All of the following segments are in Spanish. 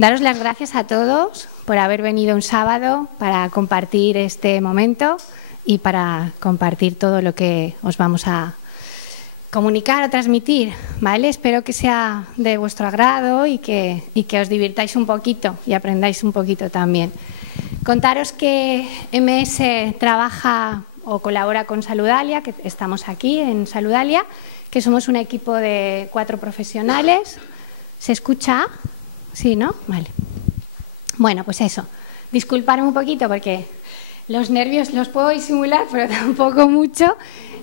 Daros las gracias a todos por haber venido un sábado para compartir este momento y para compartir todo lo que os vamos a comunicar o transmitir, ¿vale? Espero que sea de vuestro agrado y que os divirtáis un poquito y aprendáis un poquito también. Contaros que MS trabaja o colabora con Saludalia, que estamos aquí en Saludalia, que somos un equipo de 4 profesionales. ¿Se escucha? Sí, ¿no? Vale. Bueno, pues eso. Disculparme un poquito porque los nervios los puedo disimular, pero tampoco mucho.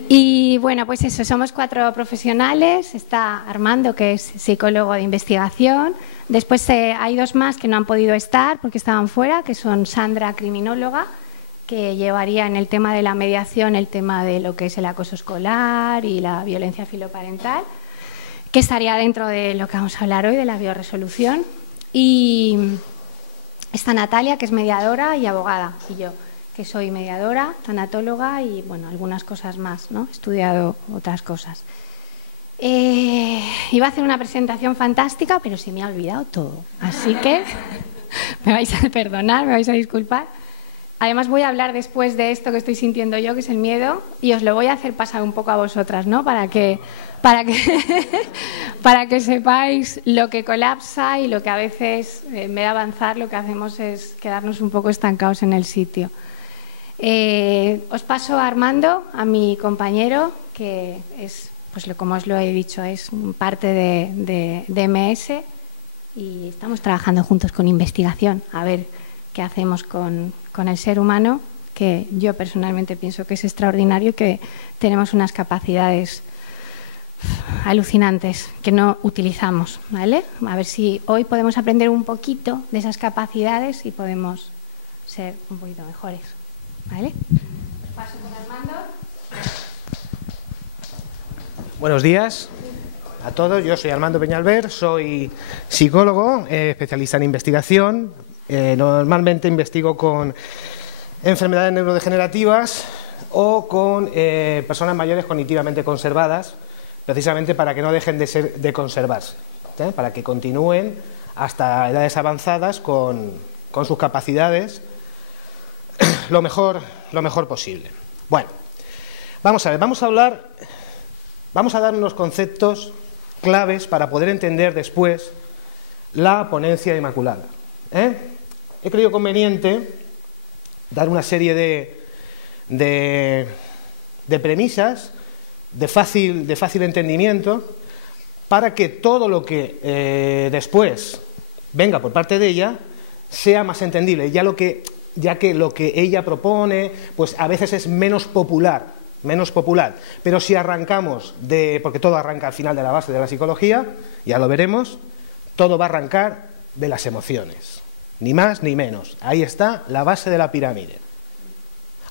Y bueno, pues eso, somos 4 profesionales. Está Armando, que es psicólogo de investigación. Después hay 2 más que no han podido estar porque estaban fuera, que son Sandra, criminóloga, que llevaría en el tema de la mediación el tema de lo que es el acoso escolar y la violencia filoparental, que estaría dentro de lo que vamos a hablar hoy, de la bioresolución. Y está Natalia, que es mediadora y abogada, y yo, que soy mediadora, tanatóloga y, bueno, algunas cosas más, ¿no? He estudiado otras cosas. Iba a hacer una presentación fantástica, pero se me ha olvidado todo. Así que me vais a perdonar, me vais a disculpar. Además, voy a hablar después de esto que estoy sintiendo yo, que es el miedo, y os lo voy a hacer pasar un poco a vosotras, ¿no? Para que sepáis lo que colapsa y lo que a veces, en vez de avanzar, lo que hacemos es quedarnos un poco estancados en el sitio. Os paso a Armando, a mi compañero, que es, pues como os lo he dicho, es parte de MS y estamos trabajando juntos con investigación, a ver qué hacemos con el ser humano, que yo personalmente pienso que es extraordinario y que tenemos unas capacidades alucinantes que no utilizamos, ¿vale? A ver si hoy podemos aprender un poquito de esas capacidades y podemos ser un poquito mejores, ¿vale? Paso con Armando. Buenos días a todos, yo soy Armando Peñalver, soy psicólogo, especialista en investigación. Normalmente investigo con enfermedades neurodegenerativas o con personas mayores cognitivamente conservadas, precisamente para que no dejen de conservarse, para que continúen hasta edades avanzadas con sus capacidades lo mejor posible. Bueno, vamos a ver, vamos a dar unos conceptos claves para poder entender después la ponencia inmaculada. He creído conveniente dar una serie de premisas de fácil entendimiento para que todo lo que después venga por parte de ella sea más entendible, ya que lo que ella propone pues a veces es menos popular, pero si arrancamos porque todo arranca al final de la base de la psicología, ya lo veremos, todo va a arrancar de las emociones, ni más ni menos. Ahí está la base de la pirámide.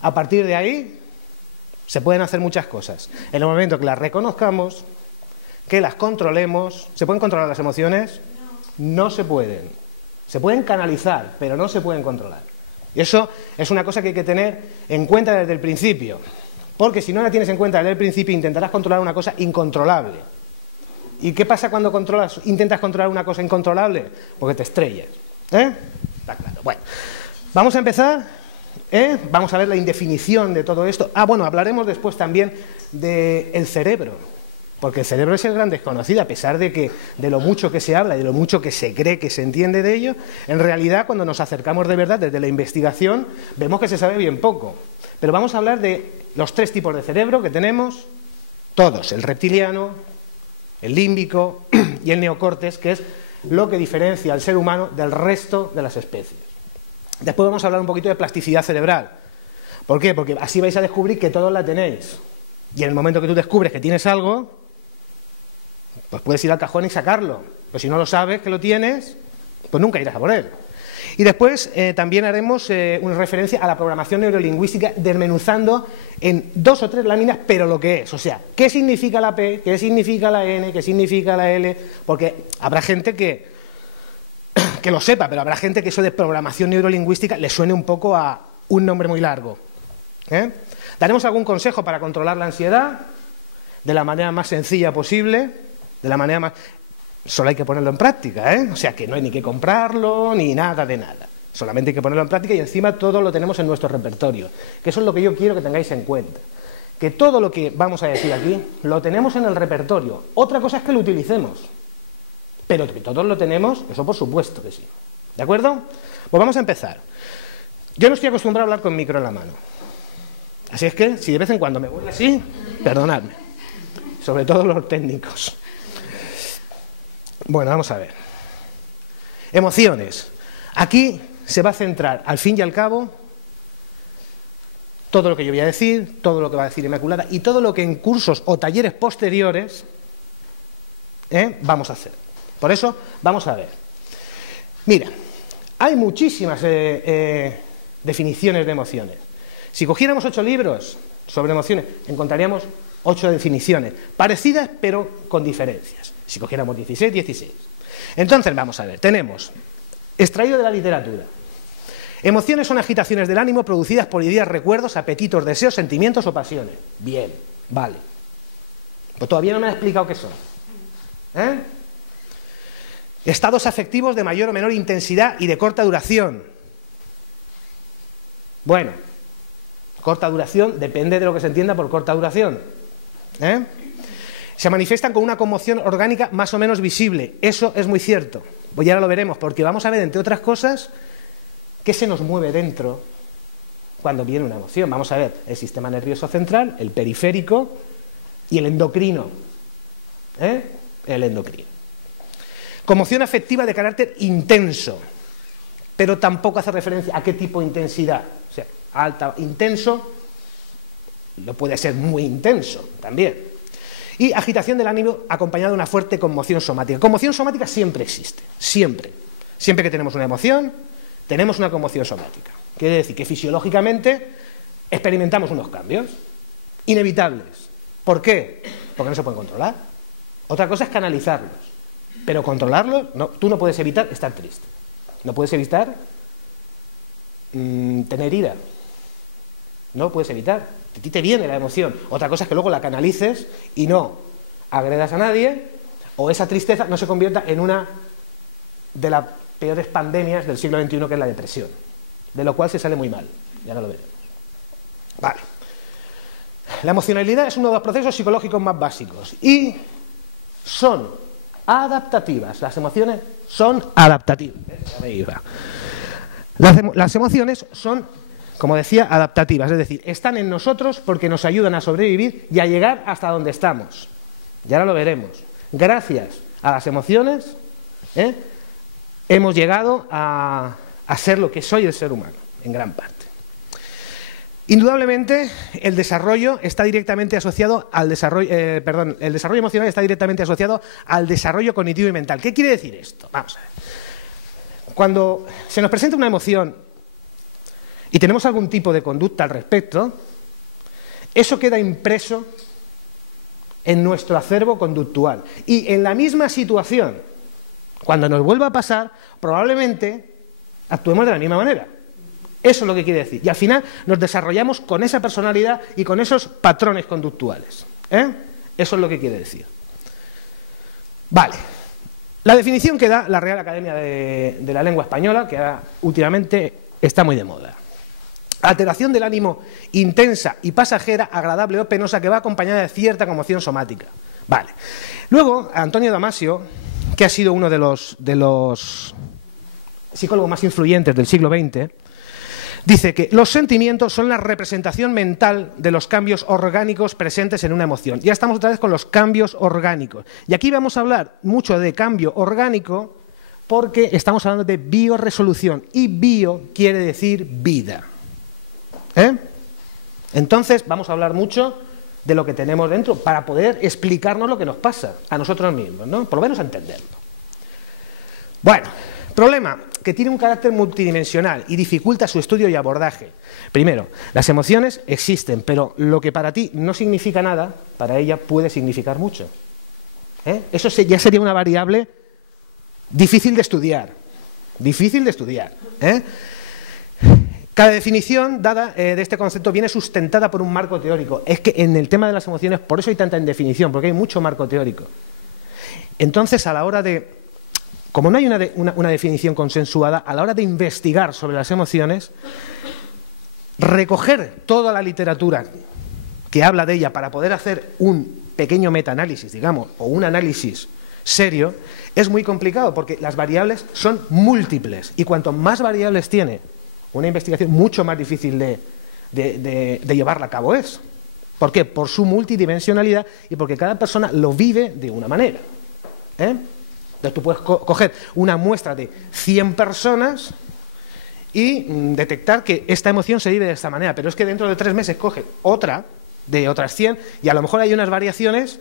A partir de ahí se pueden hacer muchas cosas. En el momento que las reconozcamos, que las controlemos. ¿Se pueden controlar las emociones? No se pueden. Se pueden canalizar, pero no se pueden controlar. Y eso es una cosa que hay que tener en cuenta desde el principio. Porque si no la tienes en cuenta desde el principio, intentarás controlar una cosa incontrolable. ¿Y qué pasa cuando intentas controlar una cosa incontrolable? Porque te estrellas. Está claro. Bueno, vamos a empezar. Vamos a ver la indefinición de todo esto. Bueno, hablaremos después también del cerebro. Porque el cerebro es el gran desconocido, a pesar de lo mucho que se habla y de lo mucho que se cree que se entiende de ello. En realidad, cuando nos acercamos de verdad desde la investigación, vemos que se sabe bien poco. Pero vamos a hablar de los 3 tipos de cerebro que tenemos, todos, el reptiliano, el límbico y el neocórtex, que es lo que diferencia al ser humano del resto de las especies. Después vamos a hablar un poquito de plasticidad cerebral. ¿Por qué? Porque así vais a descubrir que todos la tenéis. Y en el momento que tú descubres que tienes algo, pues puedes ir al cajón y sacarlo. Pero si no lo sabes que lo tienes, pues nunca irás a por él. Y después también haremos una referencia a la programación neurolingüística, desmenuzando en 2 o 3 láminas, pero lo que es. O sea, ¿qué significa la P? ¿Qué significa la N? ¿Qué significa la L? Porque habrá gente que lo sepa, pero habrá gente que eso de programación neurolingüística le suene un poco a un nombre muy largo. Daremos algún consejo para controlar la ansiedad de la manera más sencilla posible, de la manera más... Solo hay que ponerlo en práctica, ¿eh? O sea que no hay ni que comprarlo ni nada de nada. Solamente hay que ponerlo en práctica y encima todo lo tenemos en nuestro repertorio. Que eso es lo que yo quiero que tengáis en cuenta. Que todo lo que vamos a decir aquí lo tenemos en el repertorio. Otra cosa es que lo utilicemos. Pero que todos lo tenemos, eso por supuesto que sí. ¿De acuerdo? Pues vamos a empezar. Yo no estoy acostumbrado a hablar con micro en la mano. Así es que, si de vez en cuando me vuelve así, perdonadme. Sobre todo los técnicos. Bueno, vamos a ver. Emociones. Aquí se va a centrar, al fin y al cabo, todo lo que yo voy a decir, todo lo que va a decir Inmaculada y todo lo que en cursos o talleres posteriores vamos a hacer. Por eso, vamos a ver. Mira, hay muchísimas definiciones de emociones. Si cogiéramos 8 libros sobre emociones, encontraríamos 8 definiciones, parecidas pero con diferencias. Si cogiéramos 16, 16. Entonces, vamos a ver, tenemos, extraído de la literatura, emociones son agitaciones del ánimo producidas por ideas, recuerdos, apetitos, deseos, sentimientos o pasiones. Bien, vale. Pues todavía no me ha explicado qué son. Estados afectivos de mayor o menor intensidad y de corta duración. Bueno, corta duración depende de lo que se entienda por corta duración. Se manifiestan con una conmoción orgánica más o menos visible. Eso es muy cierto. Pues ya ahora lo veremos, porque vamos a ver, entre otras cosas, qué se nos mueve dentro cuando viene una emoción. Vamos a ver el sistema nervioso central, el periférico y el endocrino. El endocrino. Conmoción afectiva de carácter intenso, pero tampoco hace referencia a qué tipo de intensidad. O sea, alta, intenso, no puede ser muy intenso también. Y agitación del ánimo acompañada de una fuerte conmoción somática. Conmoción somática siempre existe, siempre. Siempre que tenemos una emoción, tenemos una conmoción somática. Quiere decir que fisiológicamente experimentamos unos cambios inevitables. ¿Por qué? Porque no se pueden controlar. Otra cosa es canalizarlos, pero controlarlos, no, tú no puedes evitar estar triste. No puedes evitar tener ira. No lo puedes evitar. A ti te viene la emoción. Otra cosa es que luego la canalices y no agredas a nadie, o esa tristeza no se convierta en una de las peores pandemias del siglo XXI, que es la depresión, de lo cual se sale muy mal. Ya no lo veremos. Vale. La emocionalidad es uno de los procesos psicológicos más básicos y son adaptativas. Las emociones son adaptativas. Las emociones son, como decía, adaptativas, es decir, están en nosotros porque nos ayudan a sobrevivir y a llegar hasta donde estamos. Y ahora lo veremos. Gracias a las emociones hemos llegado a ser lo que soy el ser humano, en gran parte. Indudablemente, el desarrollo está directamente asociado al desarrollo, el desarrollo emocional está directamente asociado al desarrollo cognitivo y mental. ¿Qué quiere decir esto? Vamos a ver. Cuando se nos presenta una emoción y tenemos algún tipo de conducta al respecto, eso queda impreso en nuestro acervo conductual. Y en la misma situación, cuando nos vuelva a pasar, probablemente actuemos de la misma manera. Eso es lo que quiere decir. Y al final nos desarrollamos con esa personalidad y con esos patrones conductuales. Eso es lo que quiere decir. Vale. La definición que da la Real Academia de la Lengua Española, que ahora últimamente está muy de moda. Alteración del ánimo intensa y pasajera, agradable o penosa, que va acompañada de cierta conmoción somática. Vale. Luego, Antonio Damasio, que ha sido uno de los psicólogos más influyentes del siglo XX, dice que los sentimientos son la representación mental de los cambios orgánicos presentes en una emoción. Ya estamos otra vez con los cambios orgánicos. Y aquí vamos a hablar mucho de cambio orgánico porque estamos hablando de bioresolución. Y bio quiere decir vida. Entonces vamos a hablar mucho de lo que tenemos dentro para poder explicarnos lo que nos pasa a nosotros mismos, ¿no? Por lo menos entenderlo. Bueno, problema que tiene un carácter multidimensional y dificulta su estudio y abordaje. Primero, las emociones existen, pero lo que para ti no significa nada, para ella puede significar mucho. Eso ya sería una variable difícil de estudiar. Difícil de estudiar. Cada definición dada de este concepto viene sustentada por un marco teórico. Es que en el tema de las emociones, por eso hay tanta indefinición, porque hay mucho marco teórico. Entonces, a la hora de, como no hay una definición consensuada, a la hora de investigar sobre las emociones, recoger toda la literatura que habla de ella para poder hacer un pequeño metaanálisis, digamos, o un análisis serio, es muy complicado porque las variables son múltiples y cuanto más variables tiene una investigación, mucho más difícil de llevarla a cabo es. ¿Por qué? Por su multidimensionalidad y porque cada persona lo vive de una manera. Entonces tú puedes coger una muestra de 100 personas y detectar que esta emoción se vive de esta manera, pero es que dentro de 3 meses coge otra de otras 100 y a lo mejor hay unas variaciones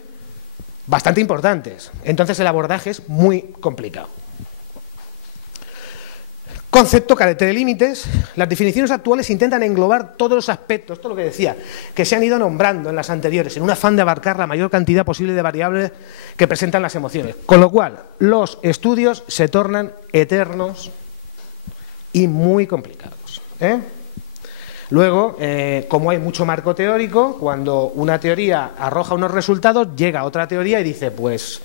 bastante importantes. Entonces el abordaje es muy complicado. Concepto, carácter de límites. Las definiciones actuales intentan englobar todos los aspectos, todo lo que decía, que se han ido nombrando en las anteriores, en un afán de abarcar la mayor cantidad posible de variables que presentan las emociones. Con lo cual, los estudios se tornan eternos y muy complicados. Luego, como hay mucho marco teórico, cuando una teoría arroja unos resultados, llega otra teoría y dice, pues,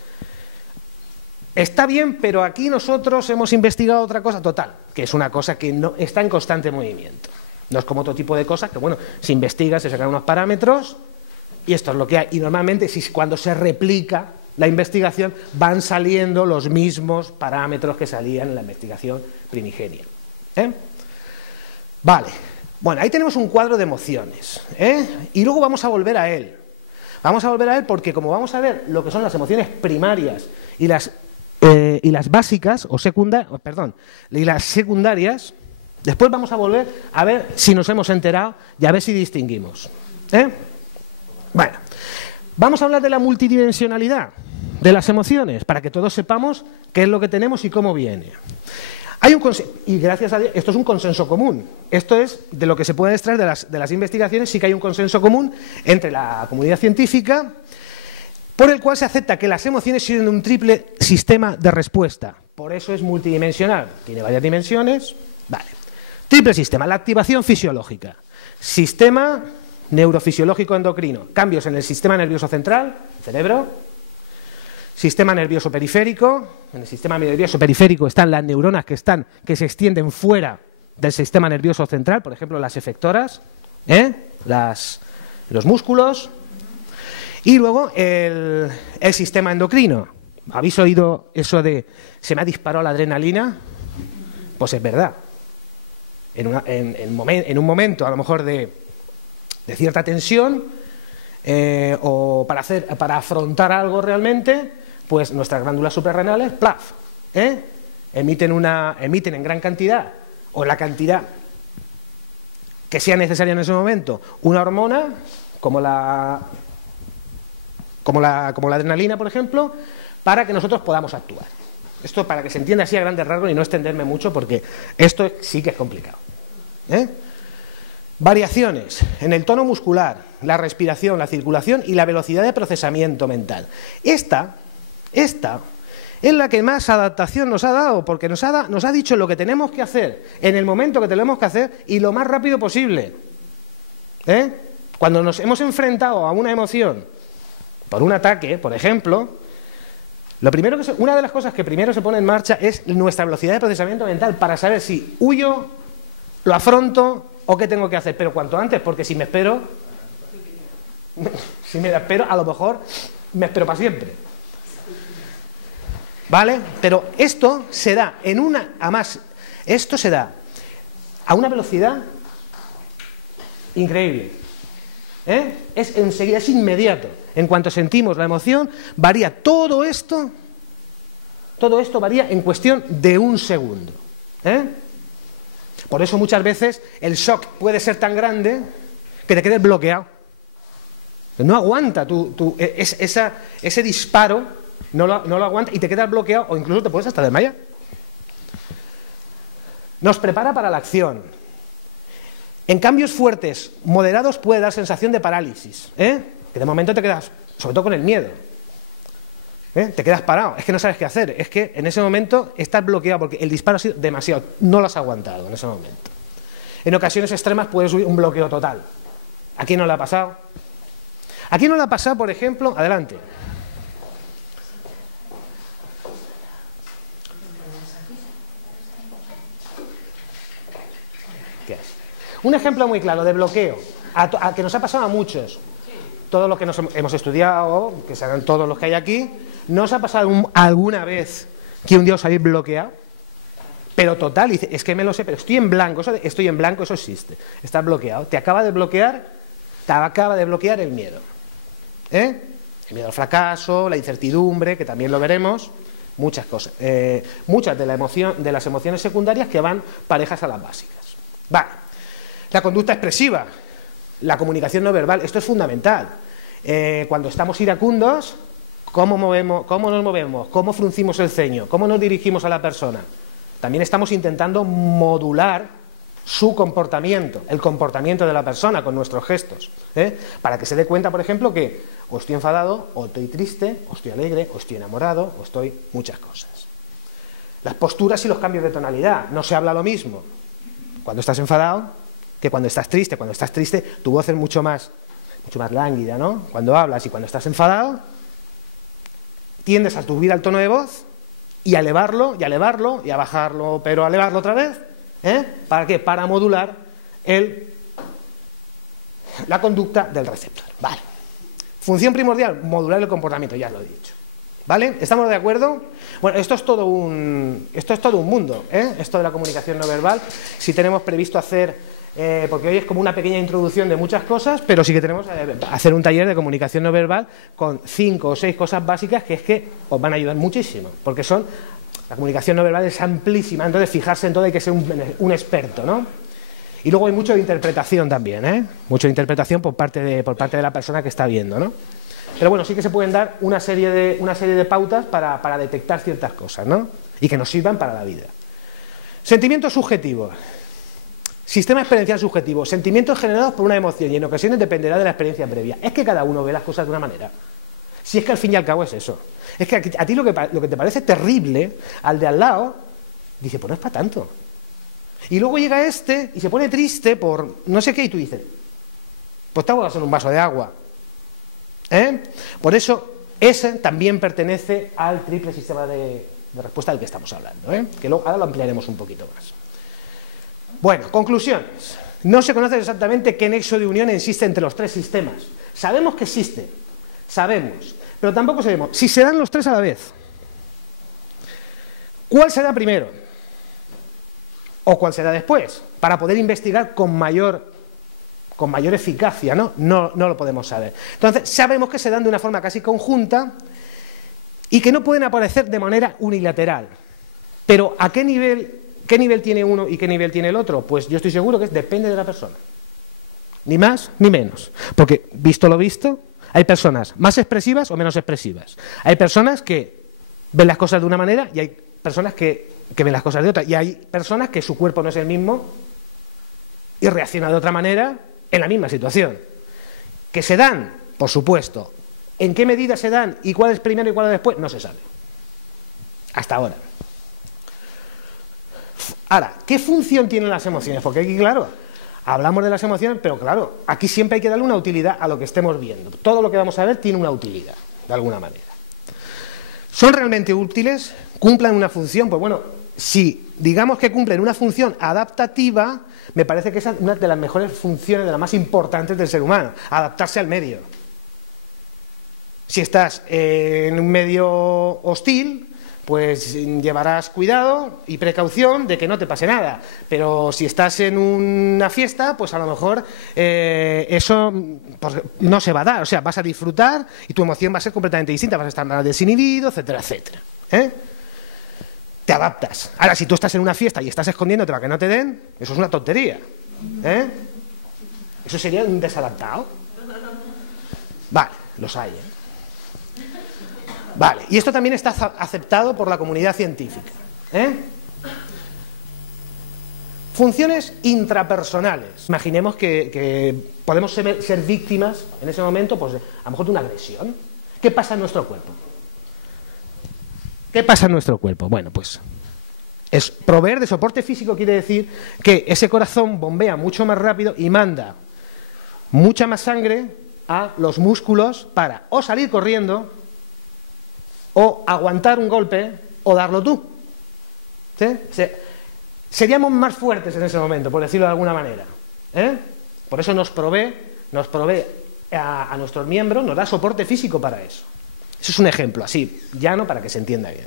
está bien, pero aquí nosotros hemos investigado otra cosa total, que es una cosa que no está en constante movimiento. No es como otro tipo de cosas que, bueno, se investiga, se sacan unos parámetros y esto es lo que hay. Y normalmente, cuando se replica la investigación, van saliendo los mismos parámetros que salían en la investigación primigenia. Vale. Bueno, ahí tenemos un cuadro de emociones, y luego vamos a volver a él. Vamos a volver a él porque como vamos a ver lo que son las emociones primarias y las básicas, y las secundarias, después vamos a volver a ver si nos hemos enterado y a ver si distinguimos. Bueno, vamos a hablar de la multidimensionalidad de las emociones, para que todos sepamos qué es lo que tenemos y cómo viene. Y gracias a Dios, esto es un consenso común. Esto es de lo que se puede extraer de las investigaciones, sí que hay un consenso común entre la comunidad científica, por el cual se acepta que las emociones sirven de un triple sistema de respuesta. Por eso es multidimensional. Tiene varias dimensiones. Vale. Triple sistema, la activación fisiológica. Sistema neurofisiológico endocrino. Cambios en el sistema nervioso central, cerebro. Sistema nervioso periférico. En el sistema nervioso periférico están las neuronas que se extienden fuera del sistema nervioso central, por ejemplo, las efectoras, los músculos. Y luego el sistema endocrino. ¿Habéis oído eso de se me ha disparado la adrenalina? Pues es verdad. En un momento, a lo mejor, de cierta tensión, o para afrontar algo realmente, pues nuestras glándulas suprarrenales, ¡plaf!, emiten en gran cantidad, o la cantidad que sea necesaria en ese momento, una hormona, como la adrenalina, por ejemplo, para que nosotros podamos actuar. Esto para que se entienda así a grandes rasgos y no extenderme mucho, porque esto sí que es complicado. Variaciones en el tono muscular, la respiración, la circulación y la velocidad de procesamiento mental. Esta es la que más adaptación nos ha dado, porque nos ha dicho lo que tenemos que hacer en el momento que tenemos que hacer y lo más rápido posible. Cuando nos hemos enfrentado a una emoción por un ataque, por ejemplo, una de las cosas que primero se pone en marcha es nuestra velocidad de procesamiento mental para saber si huyo, lo afronto o qué tengo que hacer, pero cuanto antes, porque si me espero, a lo mejor me espero para siempre. ¿Vale? Pero esto se da a una velocidad increíble. Es enseguida, es inmediato. En cuanto sentimos la emoción, varía todo esto varía en cuestión de un segundo. Por eso muchas veces el shock puede ser tan grande que te quedes bloqueado. No aguanta ese disparo. No lo aguanta y te quedas bloqueado o incluso te puedes hasta desmayar. Nos prepara para la acción. En cambios fuertes, moderados, puede dar sensación de parálisis. Que de momento te quedas, sobre todo con el miedo. Te quedas parado, es que no sabes qué hacer. Es que en ese momento estás bloqueado porque el disparo ha sido demasiado, no lo has aguantado en ese momento. En ocasiones extremas puede subir un bloqueo total. ¿A quién no le ha pasado? ¿A quién no le ha pasado, por ejemplo? Adelante. Un ejemplo muy claro de bloqueo, a que nos ha pasado a muchos. Todos los que hemos estudiado, que serán todos los que hay aquí, ¿no os ha pasado alguna vez que un día os habéis bloqueado? Pero total, dice, es que me lo sé, pero estoy en blanco, eso existe. Estás bloqueado. Te acaba de bloquear el miedo. El miedo al fracaso, la incertidumbre, que también lo veremos, muchas cosas. Muchas de las emociones secundarias que van parejas a las básicas. Vale. La conducta expresiva, la comunicación no verbal, esto es fundamental. Cuando estamos iracundos, ¿cómo nos movemos? ¿Cómo fruncimos el ceño? ¿Cómo nos dirigimos a la persona? También estamos intentando modular su comportamiento, el comportamiento de la persona con nuestros gestos, para que se dé cuenta, por ejemplo, que o estoy enfadado, o estoy triste, o estoy alegre, o estoy enamorado, o estoy muchas cosas. Las posturas y los cambios de tonalidad, no se habla lo mismo cuando estás enfadado que cuando estás triste. Cuando estás triste tu voz es mucho más lánguida, ¿no? Cuando hablas, y cuando estás enfadado tiendes a subir al tono de voz y a elevarlo, y a bajarlo, pero a elevarlo otra vez. ¿Para qué? Para modular la conducta del receptor. Vale. Función primordial, modular el comportamiento, ya lo he dicho. ¿Vale? ¿Estamos de acuerdo? Bueno, esto es todo un mundo, esto de la comunicación no verbal. Si tenemos previsto hacer, porque hoy es como una pequeña introducción de muchas cosas, pero sí que tenemos hacer un taller de comunicación no verbal con 5 o 6 cosas básicas que es que os van a ayudar muchísimo, porque la comunicación no verbal es amplísima, entonces fijarse en todo, hay que ser un experto, ¿no? Y luego hay mucho de interpretación también, mucho de interpretación por parte de la persona que está viendo, ¿no? Pero bueno, sí que se pueden dar una serie de pautas para detectar ciertas cosas, ¿no? Y que nos sirvan para la vida. Sentimientos subjetivos. Sistema experiencial subjetivo. Sentimientos generados por una emoción, y en ocasiones dependerá de la experiencia previa. Es que cada uno ve las cosas de una manera. Si es que al fin y al cabo es eso. Es que a ti lo que te parece terrible, al de al lado, dice, pues no es para tanto. Y luego llega este y se pone triste por no sé qué, y tú dices, pues te ahogas en un vaso de agua. Por eso, ese también pertenece al triple sistema de respuesta del que estamos hablando, que ahora lo ampliaremos un poquito más. Bueno, conclusiones. No se conoce exactamente qué nexo de unión existe entre los 3 sistemas. Sabemos que existe, sabemos, pero tampoco sabemos si se dan los 3 a la vez. ¿Cuál será primero? ¿O cuál será después? Para poder investigar con mayor eficacia, ¿no? No lo podemos saber. Entonces, sabemos que se dan de una forma casi conjunta y que no pueden aparecer de manera unilateral. Pero ¿a qué nivel tiene uno y qué nivel tiene el otro? Pues yo estoy seguro que depende de la persona. Ni más ni menos. Porque, visto lo visto, hay personas más expresivas o menos expresivas. Hay personas que ven las cosas de una manera y hay personas que ven las cosas de otra. Y hay personas que su cuerpo no es el mismo y reacciona de otra manera en la misma situación. ¿Que se dan? Por supuesto. ¿En qué medida se dan y cuál es primero y cuál es después? No se sabe. Hasta ahora. Ahora, ¿qué función tienen las emociones? Porque aquí, claro, hablamos de las emociones, pero claro, aquí siempre hay que darle una utilidad a lo que estemos viendo. Todo lo que vamos a ver tiene una utilidad, de alguna manera. ¿Son realmente útiles? ¿Cumplen una función? Pues bueno, si digamos que cumplen una función adaptativa, me parece que esa es una de las mejores funciones, de las más importantes del ser humano, adaptarse al medio. Si estás en un medio hostil, pues llevarás cuidado y precaución de que no te pase nada. Pero si estás en una fiesta, pues a lo mejor eso pues, no se va a dar. O sea, vas a disfrutar y tu emoción va a ser completamente distinta. Vas a estar más desinhibido, etcétera, etcétera. Te adaptas. Ahora, si tú estás en una fiesta y estás escondiéndote para que no te den, eso es una tontería. Eso sería un desadaptado. Vale, los hay, Vale, y esto también está aceptado por la comunidad científica. Funciones intrapersonales. Imaginemos que podemos ser víctimas en ese momento, pues, a lo mejor de una agresión. ¿Qué pasa en nuestro cuerpo? ¿Qué pasa en nuestro cuerpo? Bueno, pues proveer de soporte físico quiere decir que ese corazón bombea mucho más rápido y manda mucha más sangre a los músculos para o salir corriendo o aguantar un golpe o darlo tú. ¿Sí? Seríamos más fuertes en ese momento, por decirlo de alguna manera. Por eso nos provee a nuestros miembros, nos da soporte físico para eso. Eso es un ejemplo, así, llano, para que se entienda bien.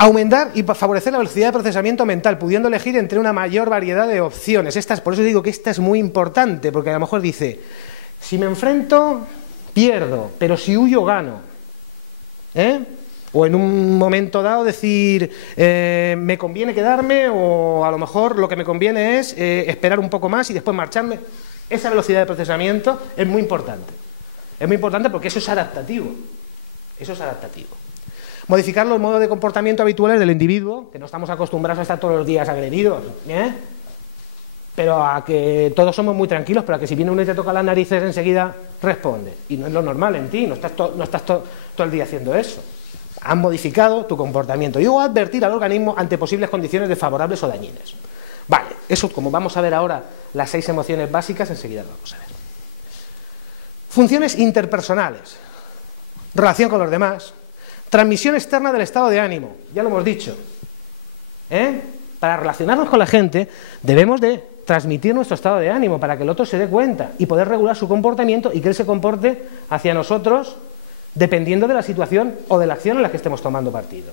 Aumentar y favorecer la velocidad de procesamiento mental, pudiendo elegir entre una mayor variedad de opciones. Por eso digo que esta es muy importante, porque a lo mejor dice, si me enfrento, pierdo, pero si huyo, gano. O en un momento dado decir, me conviene quedarme, o a lo mejor lo que me conviene es esperar un poco más y después marcharme. Esa velocidad de procesamiento es muy importante. Es muy importante porque eso es adaptativo. Eso es adaptativo. Modificar los modos de comportamiento habituales del individuo, que no estamos acostumbrados a estar todos los días agredidos, pero a que todos somos muy tranquilos, pero a que si viene uno y te toca las narices enseguida responde. Y no es lo normal en ti, no estás todo el día haciendo eso. Han modificado tu comportamiento. Y luego advertir al organismo ante posibles condiciones desfavorables o dañinas. Vale, eso como vamos a ver ahora las 6 emociones básicas, enseguida lo vamos a ver. Funciones interpersonales. Relación con los demás. Transmisión externa del estado de ánimo, ya lo hemos dicho. Para relacionarnos con la gente debemos de transmitir nuestro estado de ánimo para que el otro se dé cuenta y poder regular su comportamiento y que él se comporte hacia nosotros dependiendo de la situación o de la acción en la que estemos tomando partido.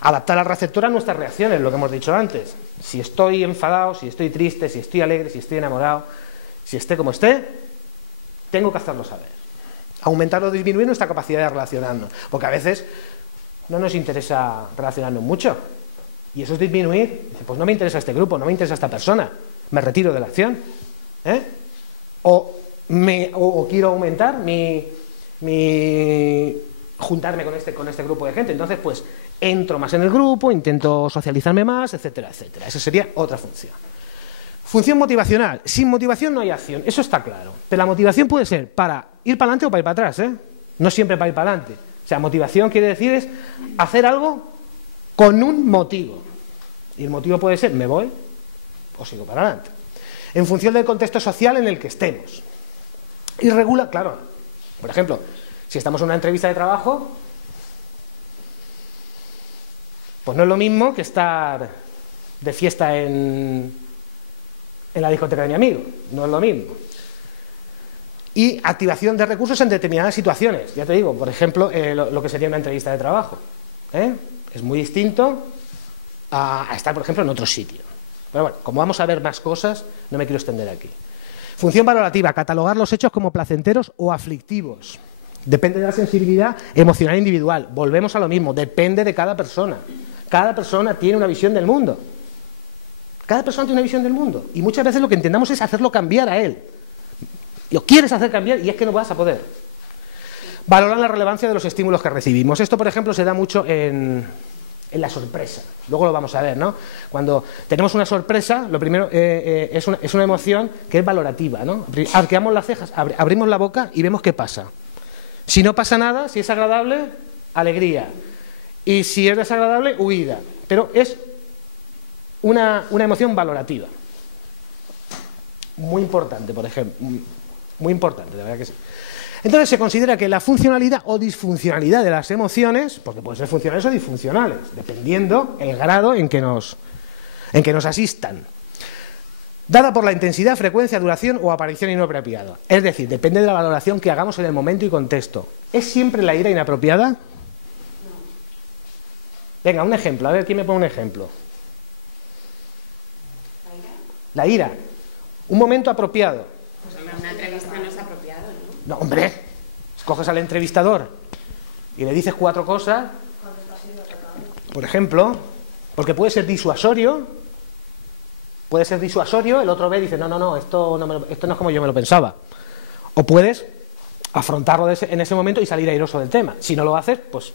Adaptar al receptor a nuestras reacciones, lo que hemos dicho antes. Si estoy enfadado, si estoy triste, si estoy alegre, si estoy enamorado, si esté como esté, tengo que hacerlo saber. Aumentar o disminuir nuestra capacidad de relacionarnos, porque a veces no nos interesa relacionarnos mucho, y eso es disminuir. Pues no me interesa este grupo, no me interesa esta persona, me retiro de la acción. O quiero aumentar juntarme con este grupo de gente, entonces pues entro más en el grupo, intento socializarme más, etcétera, etcétera. Esa sería otra función. Función motivacional. Sin motivación no hay acción, eso está claro. Pero la motivación puede ser para ir para adelante o para ir para atrás, no siempre para ir para adelante. O sea, motivación quiere decir es hacer algo con un motivo. Y el motivo puede ser, me voy o sigo para adelante. En función del contexto social en el que estemos. Y regula, claro, por ejemplo, si estamos en una entrevista de trabajo, pues no es lo mismo que estar de fiesta en la discoteca de mi amigo, no es lo mismo. Y activación de recursos en determinadas situaciones, ya te digo, por ejemplo, lo que sería una entrevista de trabajo. Es muy distinto a estar, por ejemplo, en otro sitio. Pero bueno, como vamos a ver más cosas, no me quiero extender aquí. Función valorativa, catalogar los hechos como placenteros o aflictivos. Depende de la sensibilidad emocional individual. Volvemos a lo mismo, depende de cada persona. Cada persona tiene una visión del mundo. Cada persona tiene una visión del mundo. Y muchas veces lo que intentamos es hacerlo cambiar a él. Lo quieres hacer cambiar y es que no vas a poder. Valorar la relevancia de los estímulos que recibimos. Esto, por ejemplo, se da mucho en la sorpresa. Luego lo vamos a ver, ¿no? Cuando tenemos una sorpresa, lo primero es una emoción que es valorativa, ¿no? Arqueamos las cejas, abrimos la boca y vemos qué pasa. Si no pasa nada, si es agradable, alegría. Y si es desagradable, huida. Pero es una emoción valorativa. Muy importante, por ejemplo. Muy importante, de verdad que sí. Entonces se considera que la funcionalidad o disfuncionalidad de las emociones, porque pueden ser funcionales o disfuncionales, dependiendo el grado en que nos asistan, dada por la intensidad, frecuencia, duración o aparición inapropiada. Es decir, depende de la valoración que hagamos en el momento y contexto. ¿Es siempre la ira inapropiada? No. Venga, un ejemplo, a ver, ¿quién me pone un ejemplo? La ira. Un momento apropiado. Pues una entrevista no es apropiado, ¿no? No, hombre, escoges al entrevistador y le dices 4 cosas, por ejemplo, porque puede ser disuasorio, el otro ve y dice, no, esto no es como yo me lo pensaba. O puedes afrontarlo en ese momento y salir airoso del tema. Si no lo haces, pues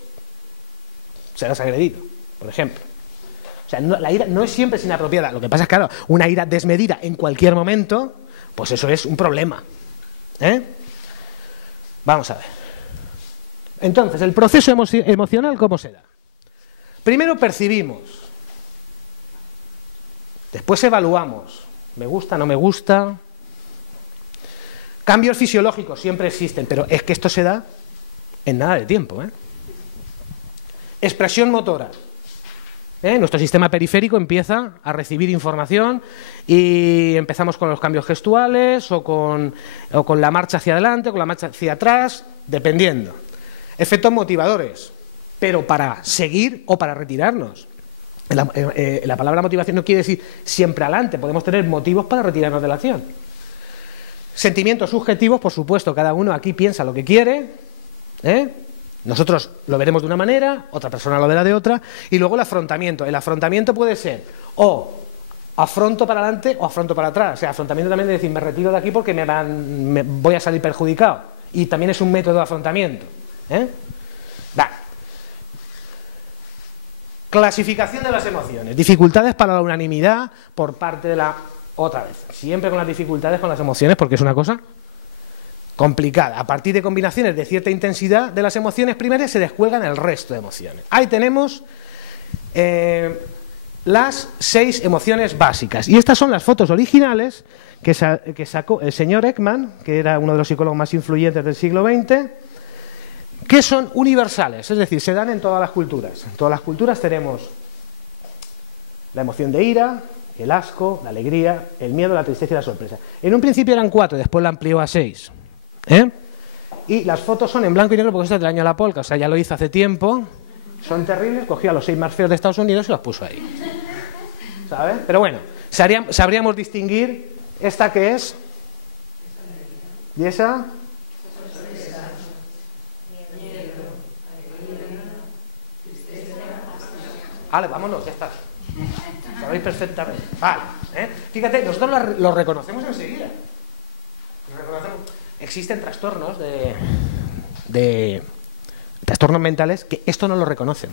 serás agredido, por ejemplo. O sea, la ira no es siempre inapropiada. Lo que pasa es que, claro, una ira desmedida en cualquier momento, pues eso es un problema. Vamos a ver. Entonces, el proceso emocional, ¿cómo se da? Primero percibimos. Después evaluamos. ¿Me gusta, no me gusta? Cambios fisiológicos siempre existen, pero es que esto se da en nada de tiempo. Expresión motora. Nuestro sistema periférico empieza a recibir información y empezamos con los cambios gestuales o con la marcha hacia adelante o con la marcha hacia atrás, dependiendo. Efectos motivadores, pero para seguir o para retirarnos. La palabra motivación no quiere decir siempre adelante, podemos tener motivos para retirarnos de la acción. Sentimientos subjetivos, por supuesto, cada uno aquí piensa lo que quiere, nosotros lo veremos de una manera, otra persona lo verá de otra, y luego el afrontamiento. El afrontamiento puede ser o afronto para adelante o afronto para atrás. O sea, afrontamiento también es decir, me retiro de aquí porque me voy a salir perjudicado. Y también es un método de afrontamiento. Clasificación de las emociones. Dificultades para la unanimidad por parte de la... Otra vez, siempre con las dificultades con las emociones porque es una cosa complicada. A partir de combinaciones de cierta intensidad de las emociones primarias se descuelgan el resto de emociones. Ahí tenemos las 6 emociones básicas. Y estas son las fotos originales que sacó el señor Ekman, que era uno de los psicólogos más influyentes del siglo XX, que son universales, es decir, se dan en todas las culturas. En todas las culturas tenemos la emoción de ira, el asco, la alegría, el miedo, la tristeza y la sorpresa. En un principio eran 4, después la amplió a 6. Y las fotos son en blanco y negro porque esto es del año de la polca, o sea, ya lo hizo hace tiempo. Son terribles, cogió a los 6 más feos de Estados Unidos y los puso ahí. ¿Sabes? Pero bueno, sabríamos distinguir esta que es y esa. Vale, vámonos, ya está. Sabéis perfectamente. Vale, fíjate, nosotros lo reconocemos enseguida. Existen trastornos de trastornos mentales que esto no lo reconocen.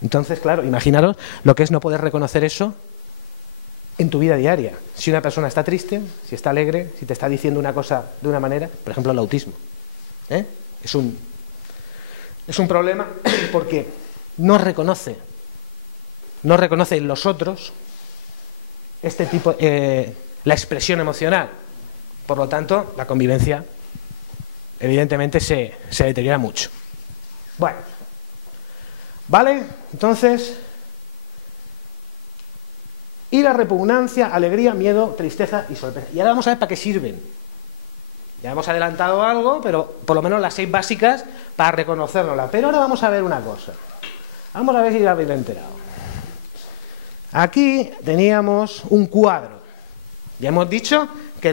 Entonces, claro, imaginaros lo que es no poder reconocer eso en tu vida diaria. Si una persona está triste, si está alegre, si te está diciendo una cosa de una manera, por ejemplo, el autismo. Es un problema porque no reconoce en los otros este tipo, la expresión emocional. Por lo tanto, la convivencia evidentemente se deteriora mucho. Bueno, ¿vale? Entonces, ira, repugnancia, alegría, miedo, tristeza y sorpresa. Y ahora vamos a ver para qué sirven. Ya hemos adelantado algo, pero por lo menos las 6 básicas para reconocernoslas. Pero ahora vamos a ver una cosa. Vamos a ver si ya habéis enterado. Aquí teníamos un cuadro. Ya hemos dicho que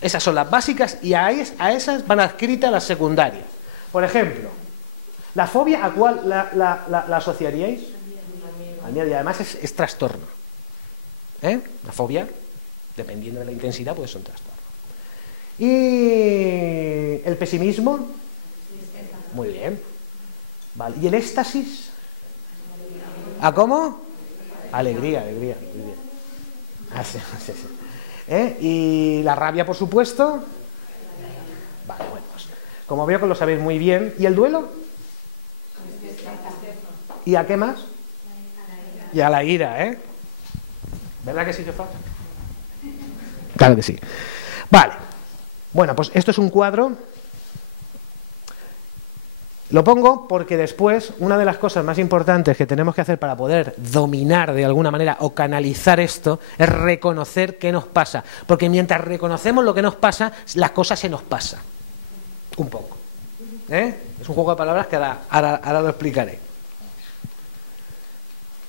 esas son las básicas y a esas van adscritas las secundarias. Por ejemplo, la fobia, ¿a cuál la asociaríais? Al miedo. Y además es trastorno. La fobia, dependiendo de la intensidad, puede ser un trastorno. ¿Y el pesimismo? Muy bien. Vale. ¿Y el éxtasis? ¿A cómo? Alegría. Muy bien. Sí. ¿Y la rabia, por supuesto? Vale, bueno, pues, como veo que lo sabéis muy bien. ¿Y el duelo? ¿Y a qué más? Y a la ira, ¿Verdad que sí, jefa? Claro que sí. Vale. Bueno, pues esto es un cuadro. Lo pongo porque después una de las cosas más importantes que tenemos que hacer para poder dominar de alguna manera o canalizar esto es reconocer qué nos pasa. Porque mientras reconocemos lo que nos pasa, las cosas se nos pasan. Un poco. Es un juego de palabras que ahora lo explicaré.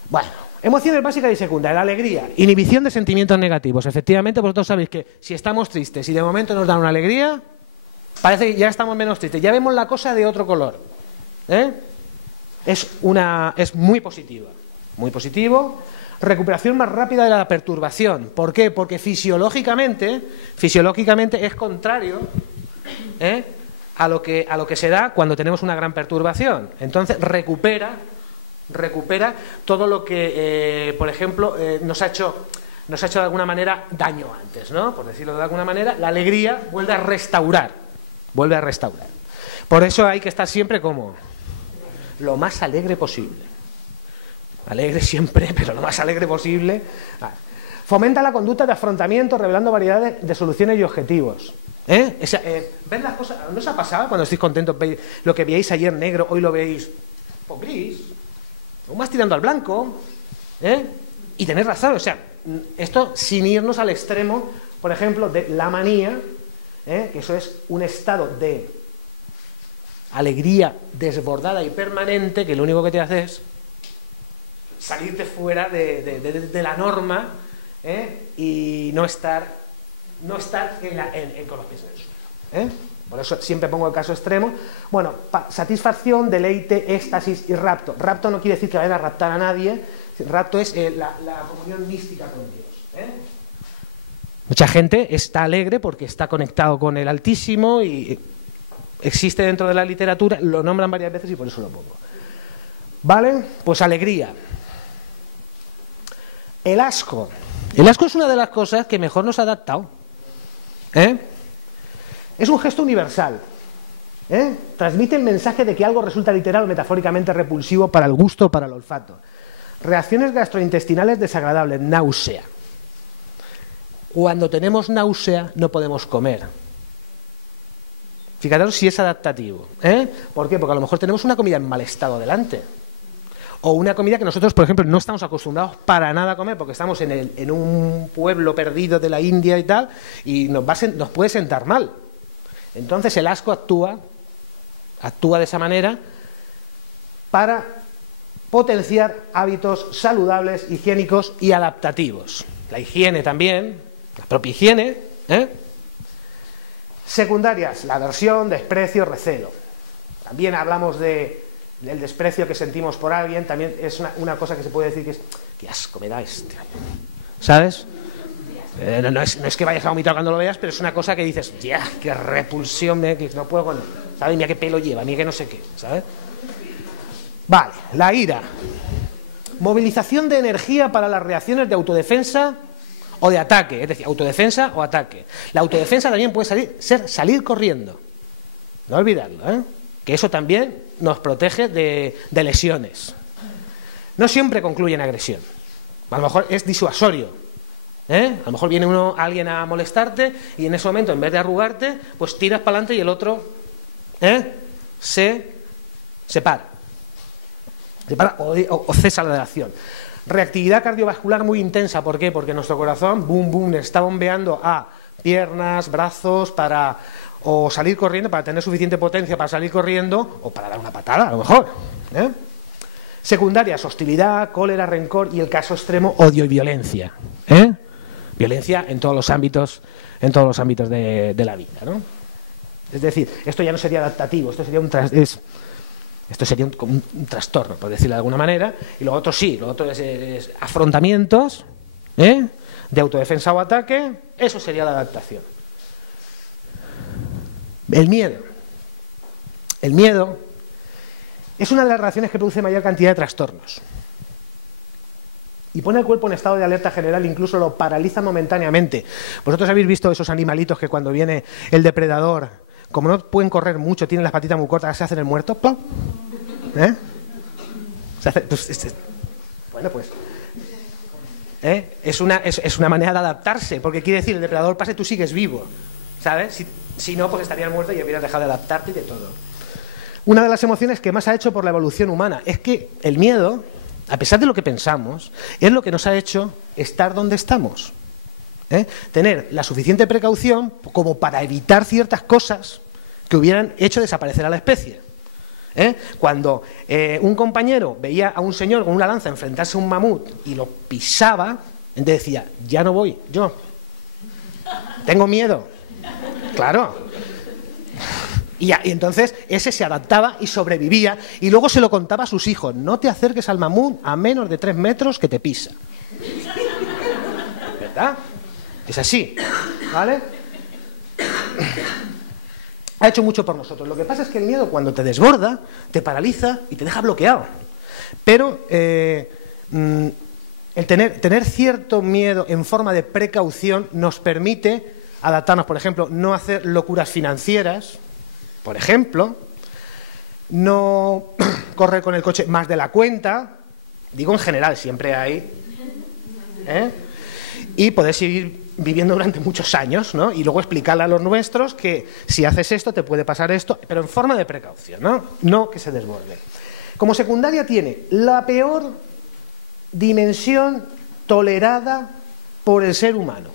Bueno, emociones básicas y secundarias. La alegría, inhibición de sentimientos negativos. Efectivamente, vosotros sabéis que si estamos tristes y de momento nos dan una alegría, parece que ya estamos menos tristes. Ya vemos la cosa de otro color. Es muy positiva. Muy positivo. Recuperación más rápida de la perturbación. ¿Por qué? Porque fisiológicamente es contrario a lo que se da cuando tenemos una gran perturbación. Entonces recupera todo lo que, por ejemplo, nos ha hecho de alguna manera daño antes, ¿no? Por decirlo de alguna manera, la alegría vuelve a restaurar. Por eso hay que estar siempre como lo más alegre posible. Alegre siempre, pero lo más alegre posible. Fomenta la conducta de afrontamiento, revelando variedades de soluciones y objetivos. ¿Ven las cosas? ¿No os ha pasado cuando estéis contentos? Veis lo que veíais ayer negro, hoy lo veis gris. o más tirando al blanco, y tener razón. O sea, esto sin irnos al extremo, por ejemplo, de la manía, que eso es un estado de alegría desbordada y permanente, que lo único que te hace es salirte fuera de la norma, y no estar con los pies en el suelo. Por eso siempre pongo el caso extremo. Bueno, satisfacción, deleite, éxtasis y rapto. Rapto no quiere decir que vayan a raptar a nadie. Rapto es la comunión mística con Dios. Mucha gente está alegre porque está conectado con el Altísimo y existe dentro de la literatura, lo nombran varias veces y por eso lo pongo. ¿Vale? Pues alegría. El asco. El asco es una de las cosas que mejor nos ha adaptado. Es un gesto universal. Transmite el mensaje de que algo resulta literal o metafóricamente repulsivo para el gusto o para el olfato. Reacciones gastrointestinales desagradables, náusea. Cuando tenemos náusea no podemos comer. Fijaros si es adaptativo. ¿Por qué? Porque a lo mejor tenemos una comida en mal estado delante. O una comida que nosotros, por ejemplo, no estamos acostumbrados para nada a comer, porque estamos en un pueblo perdido de la India y tal, y nos puede sentar mal. Entonces el asco actúa de esa manera para potenciar hábitos saludables, higiénicos y adaptativos. La higiene también, la propia higiene. Secundarias, la aversión, desprecio, recelo. También hablamos del desprecio que sentimos por alguien, también es una cosa que se puede decir que es, qué asco me da este, ¿sabes? No es que vayas a vomitar cuando lo veas, pero es una cosa que dices, ya, qué repulsión, que no puedo con, ¿sabes? Mira qué pelo lleva, mira que no sé qué, ¿sabes? Vale, la ira. Movilización de energía para las reacciones de autodefensa o de ataque, es decir, autodefensa o ataque. La autodefensa también puede ser salir corriendo, no olvidarlo, que eso también nos protege de lesiones. No siempre concluye en agresión, a lo mejor es disuasorio. A lo mejor viene alguien a molestarte y en ese momento, en vez de arrugarte, pues tiras para adelante y el otro se separa o cesa la acción. Reactividad cardiovascular muy intensa, ¿por qué? Porque nuestro corazón, boom, boom, está bombeando a piernas, brazos, o salir corriendo, para tener suficiente potencia para salir corriendo, o para dar una patada, a lo mejor. Secundarias, hostilidad, cólera, rencor y el caso extremo, odio y violencia. Violencia en todos los ámbitos de la vida, ¿no? Es decir, esto ya no sería adaptativo, esto sería un trastorno, por decirlo de alguna manera, y lo otro sí, lo otro es afrontamientos de autodefensa o ataque, eso sería la adaptación. El miedo. El miedo es una de las reacciones que produce mayor cantidad de trastornos. Y pone al cuerpo en estado de alerta general, incluso lo paraliza momentáneamente. Vosotros habéis visto esos animalitos que cuando viene el depredador, como no pueden correr mucho, tienen las patitas muy cortas, se hacen el muerto, ¡plum! Bueno, pues es una manera de adaptarse, porque quiere decir, el depredador pasa y tú sigues vivo, ¿sabes? Si no, pues estarías muerto y hubieras dejado de adaptarte y de todo. Una de las emociones que más ha hecho por la evolución humana es que el miedo, a pesar de lo que pensamos, es lo que nos ha hecho estar donde estamos. Tener la suficiente precaución como para evitar ciertas cosas que hubieran hecho desaparecer a la especie. Cuando un compañero veía a un señor con una lanza enfrentarse a un mamut y lo pisaba, entonces decía, ya no voy, yo tengo miedo. Claro. Y entonces ese se adaptaba y sobrevivía y luego se lo contaba a sus hijos, no te acerques al mamut a menos de 3 metros que te pisa. ¿Verdad? Es así, ¿vale? Ha hecho mucho por nosotros. Lo que pasa es que el miedo, cuando te desborda, te paraliza y te deja bloqueado. Pero el tener cierto miedo en forma de precaución nos permite adaptarnos. Por ejemplo, no hacer locuras financieras, por ejemplo, no correr con el coche más de la cuenta, digo en general, siempre hay, y poder seguir viviendo durante muchos años, ¿no? Y luego explicarle a los nuestros que si haces esto te puede pasar esto, pero en forma de precaución, ¿no? No que se desborde. Como secundaria tiene la peor dimensión tolerada por el ser humano.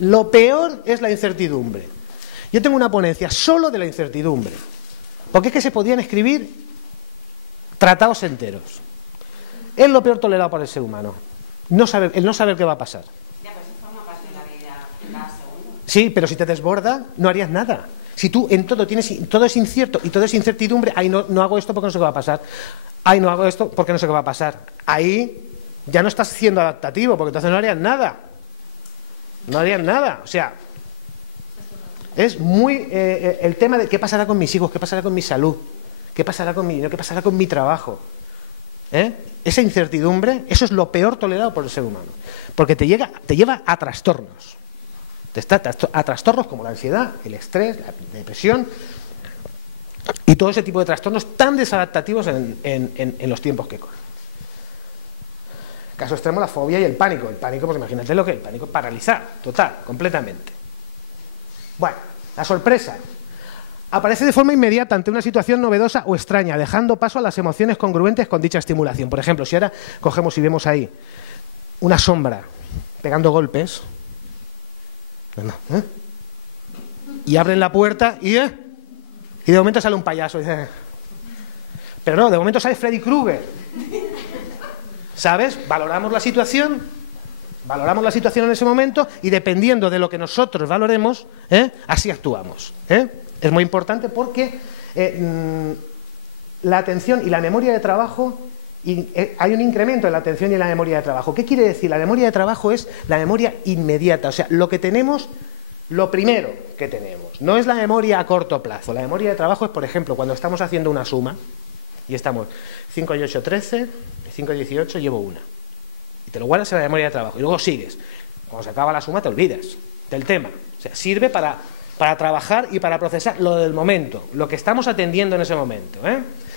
Lo peor es la incertidumbre. Yo tengo una ponencia solo de la incertidumbre, porque es que se podían escribir tratados enteros. Es lo peor tolerado por el ser humano, el no saber qué va a pasar. Ya, pero eso forma parte de la vida en cada segundo. Sí, pero si te desborda, no harías nada. Si tú en todo todo es incierto y todo es incertidumbre, ahí no hago esto porque no sé qué va a pasar. Ahí no hago esto porque no sé qué va a pasar. Ahí ya no estás siendo adaptativo, porque entonces no harías nada. No harías nada. O sea, es muy el tema de qué pasará con mis hijos, qué pasará con mi salud, qué pasará con qué pasará con mi trabajo. Esa incertidumbre, eso es lo peor tolerado por el ser humano. Porque te lleva a trastornos. A trastornos como la ansiedad, el estrés, la depresión y todo ese tipo de trastornos tan desadaptativos en los tiempos que corren. Caso extremo, la fobia y el pánico. El pánico, pues imagínate lo que es. El pánico es paralizar, total, completamente. Bueno, la sorpresa. Aparece de forma inmediata ante una situación novedosa o extraña, dejando paso a las emociones congruentes con dicha estimulación. Por ejemplo, si ahora cogemos y vemos ahí una sombra pegando golpes, y abren la puerta y de momento sale un payaso. Pero no, de momento sale Freddy Krueger. ¿Sabes? Valoramos la situación en ese momento y dependiendo de lo que nosotros valoremos, así actuamos. Es muy importante porque la atención y la memoria de trabajo, hay un incremento en la atención y en la memoria de trabajo. ¿Qué quiere decir? La memoria de trabajo es la memoria inmediata, o sea, lo que tenemos, lo primero que tenemos. No es la memoria a corto plazo. La memoria de trabajo es, por ejemplo, cuando estamos haciendo una suma y estamos 5 y 8, 13, 5 y 18, llevo una. Y te lo guardas en la memoria de trabajo. Y luego sigues. Cuando se acaba la suma te olvidas del tema. O sea, sirve para trabajar y para procesar lo del momento, lo que estamos atendiendo en ese momento.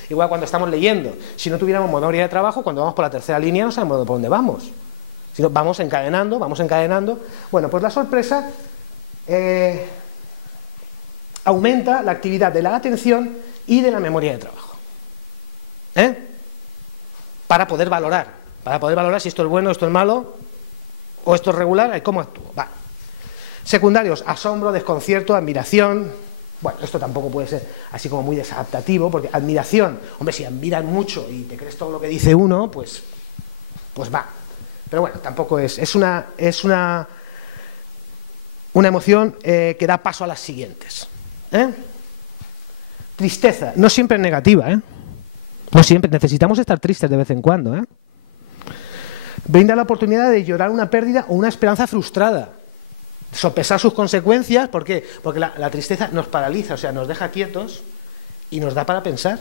Igual cuando estamos leyendo. Si no tuviéramos memoria de trabajo, cuando vamos por la tercera línea no sabemos por dónde vamos. Si no, vamos encadenando. Bueno, pues la sorpresa aumenta la actividad de la atención y de la memoria de trabajo. Para poder valorar si esto es bueno, esto es malo, o esto es regular, cómo actúo. Vale. Secundarios, asombro, desconcierto, admiración. Bueno, esto tampoco puede ser así como muy desadaptativo, porque admiración, hombre, si admiran mucho y te crees todo lo que dice uno, pues va. Pero bueno, tampoco es una emoción que da paso a las siguientes. Tristeza, no siempre es negativa, no siempre, necesitamos estar tristes de vez en cuando, Brinda la oportunidad de llorar una pérdida o una esperanza frustrada. Sopesar sus consecuencias, ¿por qué? Porque la tristeza nos paraliza, o sea, nos deja quietos y nos da para pensar.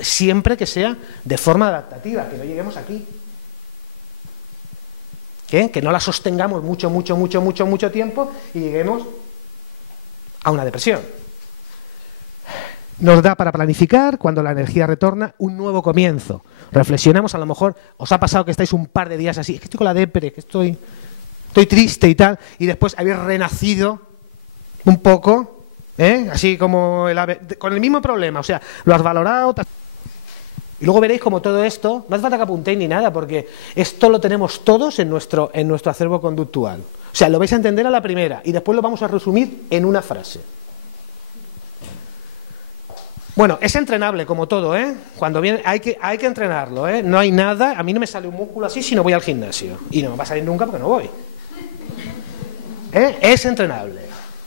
Siempre que sea de forma adaptativa, que no lleguemos aquí. Que no la sostengamos mucho tiempo y lleguemos a una depresión. Nos da para planificar cuando la energía retorna un nuevo comienzo. Reflexionamos, a lo mejor os ha pasado que estáis un par de días así, es que estoy con la depre, que estoy triste y tal, y después habéis renacido un poco, así como con el mismo problema, o sea, lo has valorado. Y luego veréis como todo esto, no hace falta que apuntéis ni nada, porque esto lo tenemos todos en nuestro acervo conductual. O sea, lo vais a entender a la primera, y después lo vamos a resumir en una frase. Bueno, es entrenable como todo, Cuando viene hay que entrenarlo, No hay nada, a mí no me sale un músculo así si no voy al gimnasio. Y no me va a salir nunca porque no voy. Es entrenable.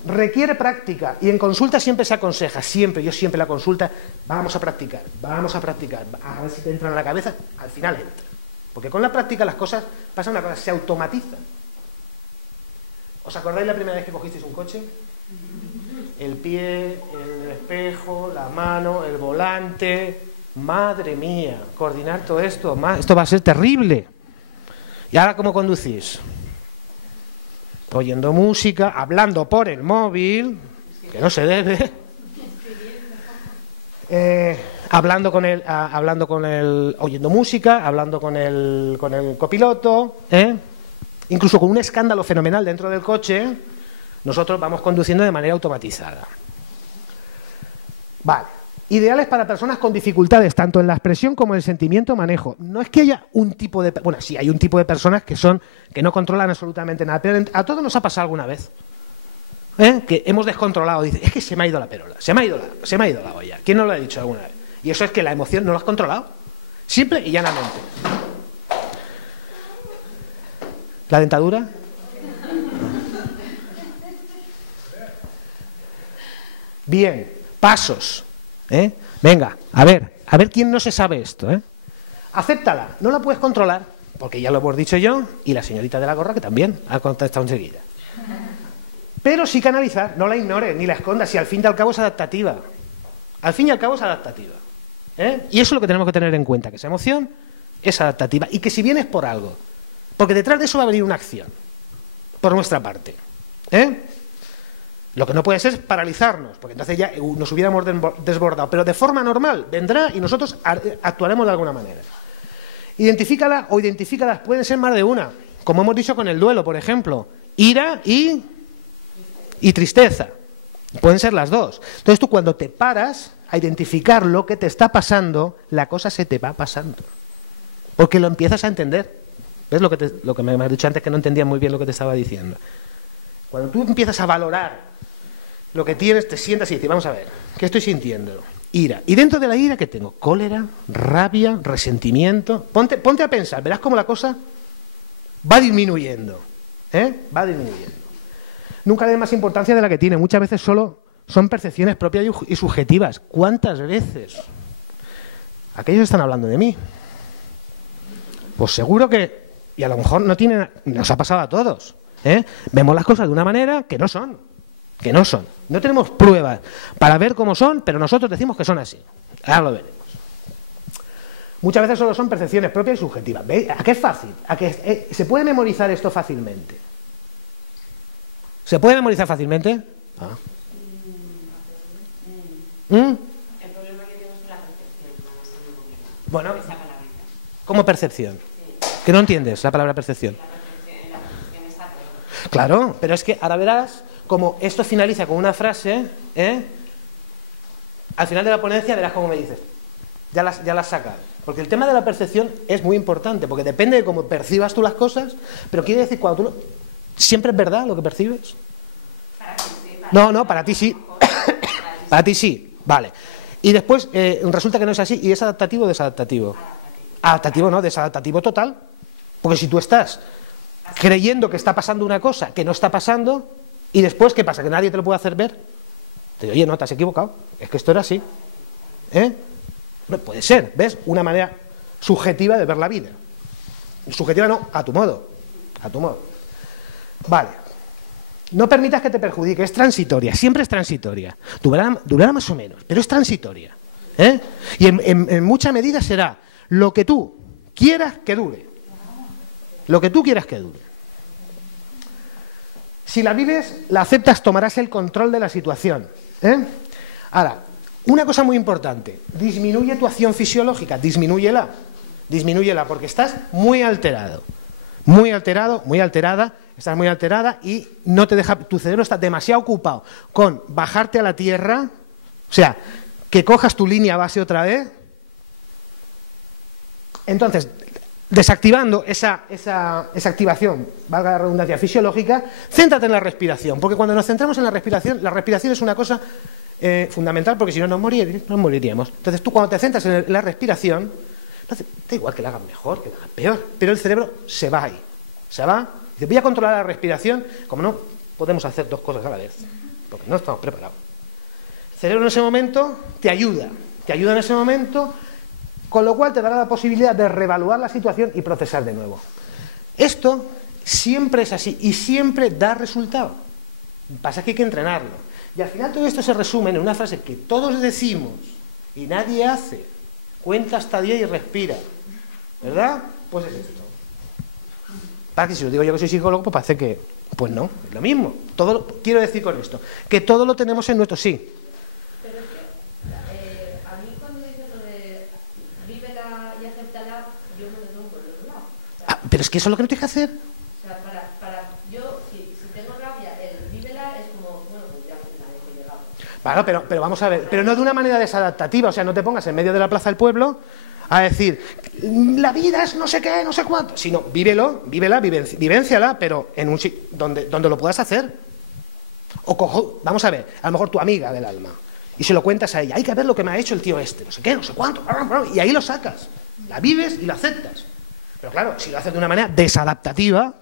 Requiere práctica y en consulta siempre se aconseja, yo siempre la consulta, vamos a practicar, a ver si te entra en la cabeza, al final entra. Porque con la práctica las cosas, pasa una cosa, se automatizan. ¿Os acordáis la primera vez que cogisteis un coche? El pie, el espejo, la mano, el volante, madre mía, coordinar todo esto va a ser terrible. ¿Y ahora cómo conducís? Oyendo música, hablando por el móvil, que no se debe, oyendo música, hablando con el copiloto, incluso con un escándalo fenomenal dentro del coche, nosotros vamos conduciendo de manera automatizada. Vale, Ideales para personas con dificultades, tanto en la expresión como en el sentimiento o manejo. No es que haya un tipo de... Bueno, sí, hay un tipo de personas que no controlan absolutamente nada, pero a todos nos ha pasado alguna vez. Que hemos descontrolado, dice, es que se me ha ido la perola, se me ha ido la olla. ¿Quién no lo ha dicho alguna vez? Y eso es que la emoción no la has controlado. Simple y llanamente. ¿La dentadura? Bien, pasos. Venga, a ver quién no se sabe esto. Acéptala, no la puedes controlar, porque ya lo hemos dicho yo, y la señorita de la gorra que también ha contestado enseguida. Pero sí canalizar, no la ignores, ni la escondas, si al fin y al cabo es adaptativa. Al fin y al cabo es adaptativa. Y eso es lo que tenemos que tener en cuenta, que esa emoción es adaptativa, y que si viene es por algo, porque detrás de eso va a venir una acción, por nuestra parte. Lo que no puede ser es paralizarnos, porque entonces ya nos hubiéramos desbordado, pero de forma normal vendrá y nosotros actuaremos de alguna manera. Identifícala o identifícalas, pueden ser más de una, como hemos dicho con el duelo, por ejemplo, ira y tristeza, pueden ser las dos. Entonces tú cuando te paras a identificar lo que te está pasando, la cosa se te va pasando, porque lo empiezas a entender. ¿Ves lo que me has dicho antes, que no entendía muy bien lo que te estaba diciendo? Cuando tú empiezas a valorar lo que tienes, te sientas y dices, vamos a ver, ¿qué estoy sintiendo? Ira. Y dentro de la ira, ¿qué tengo? Cólera, rabia, resentimiento. Ponte a pensar, verás cómo la cosa va disminuyendo. Va disminuyendo. Nunca le dé más importancia de la que tiene. Muchas veces solo son percepciones propias y subjetivas. ¿Cuántas veces? Aquellos están hablando de mí. Pues seguro que, y a lo mejor nos ha pasado a todos. Vemos las cosas de una manera que no son. No tenemos pruebas para ver cómo son, pero nosotros decimos que son así. Ahora lo veremos. Muchas veces solo son percepciones propias y subjetivas. ¿Veis? ¿A qué es fácil? ¿A qué se puede memorizar esto fácilmente? ¿Se puede memorizar fácilmente? El problema que tengo es la percepción. Bueno, Esa palabrita. ¿cómo percepción? Sí. ¿Que no entiendes la palabra percepción? La percepción está todo. Claro, pero es que ahora verás como esto finaliza con una frase, al final de la ponencia verás cómo me dices, ya las sacas. Porque el tema de la percepción es muy importante, porque depende de cómo percibas tú las cosas, pero quiere decir, cuando tú ¿siempre es verdad lo que percibes? Para ti sí, No, para ti sí. Para ti sí, vale. Y después resulta que no es así, y es adaptativo o desadaptativo. Adaptativo no, desadaptativo total. Porque si tú estás creyendo que está pasando una cosa que no está pasando, y después, ¿qué pasa? ¿Que nadie te lo puede hacer ver? Te digo, oye, no, te has equivocado, es que esto era así. No puede ser, ¿ves? Una manera subjetiva de ver la vida. Subjetiva no, a tu modo. Vale. No permitas que te perjudique, es transitoria, siempre es transitoria. Durará más o menos, pero es transitoria. Y en mucha medida será lo que tú quieras que dure. Lo que tú quieras que dure. Si la vives, la aceptas, tomarás el control de la situación. Ahora, una cosa muy importante, disminuye tu acción fisiológica, disminúyela, porque estás muy alterado, muy alterada, estás muy alterada y no te deja, tu cerebro está demasiado ocupado con bajarte a la tierra, o sea, que cojas tu línea base otra vez. Entonces, desactivando esa activación, valga la redundancia, fisiológica, céntrate en la respiración, porque cuando nos centramos en la respiración es una cosa fundamental, porque si no nos moriríamos. Entonces tú cuando te centras en la respiración, entonces, da igual que la hagas mejor, que la hagas peor, pero el cerebro se va ahí, dice, voy a controlar la respiración, como no podemos hacer dos cosas a la vez, porque no estamos preparados. El cerebro en ese momento te ayuda en ese momento, con lo cual te dará la posibilidad de reevaluar la situación y procesar de nuevo. Esto siempre es así y siempre da resultado. Pasa que hay que entrenarlo. Y al final todo esto se resume en una frase que todos decimos y nadie hace. Cuenta hasta 10 y respira. ¿Verdad? Pues es esto. Para que si os digo yo que soy psicólogo, pues parece que, pues no, es lo mismo. Quiero decir con esto, que todo lo tenemos en nuestro sí. Pero es que a mí cuando dices lo de vívela y acéptala, yo me lo tomo por el otro lado. Pero es que eso es lo que no tienes que hacer. O sea, yo, si tengo rabia, el vívela es como, bueno, pues ya la dejo llegar. Claro, pero vamos a ver, pero no de una manera desadaptativa, o sea, no te pongas en medio de la plaza del pueblo a decir, la vida es no sé qué, no sé cuánto, sino vivénciala, pero en un sitio donde lo puedas hacer. O vamos a ver, a lo mejor tu amiga del alma, y se lo cuentas a ella, hay que ver lo que me ha hecho el tío este, no sé qué, no sé cuánto, y ahí lo sacas, la vives y la aceptas. Pero claro, si lo haces de una manera desadaptativa,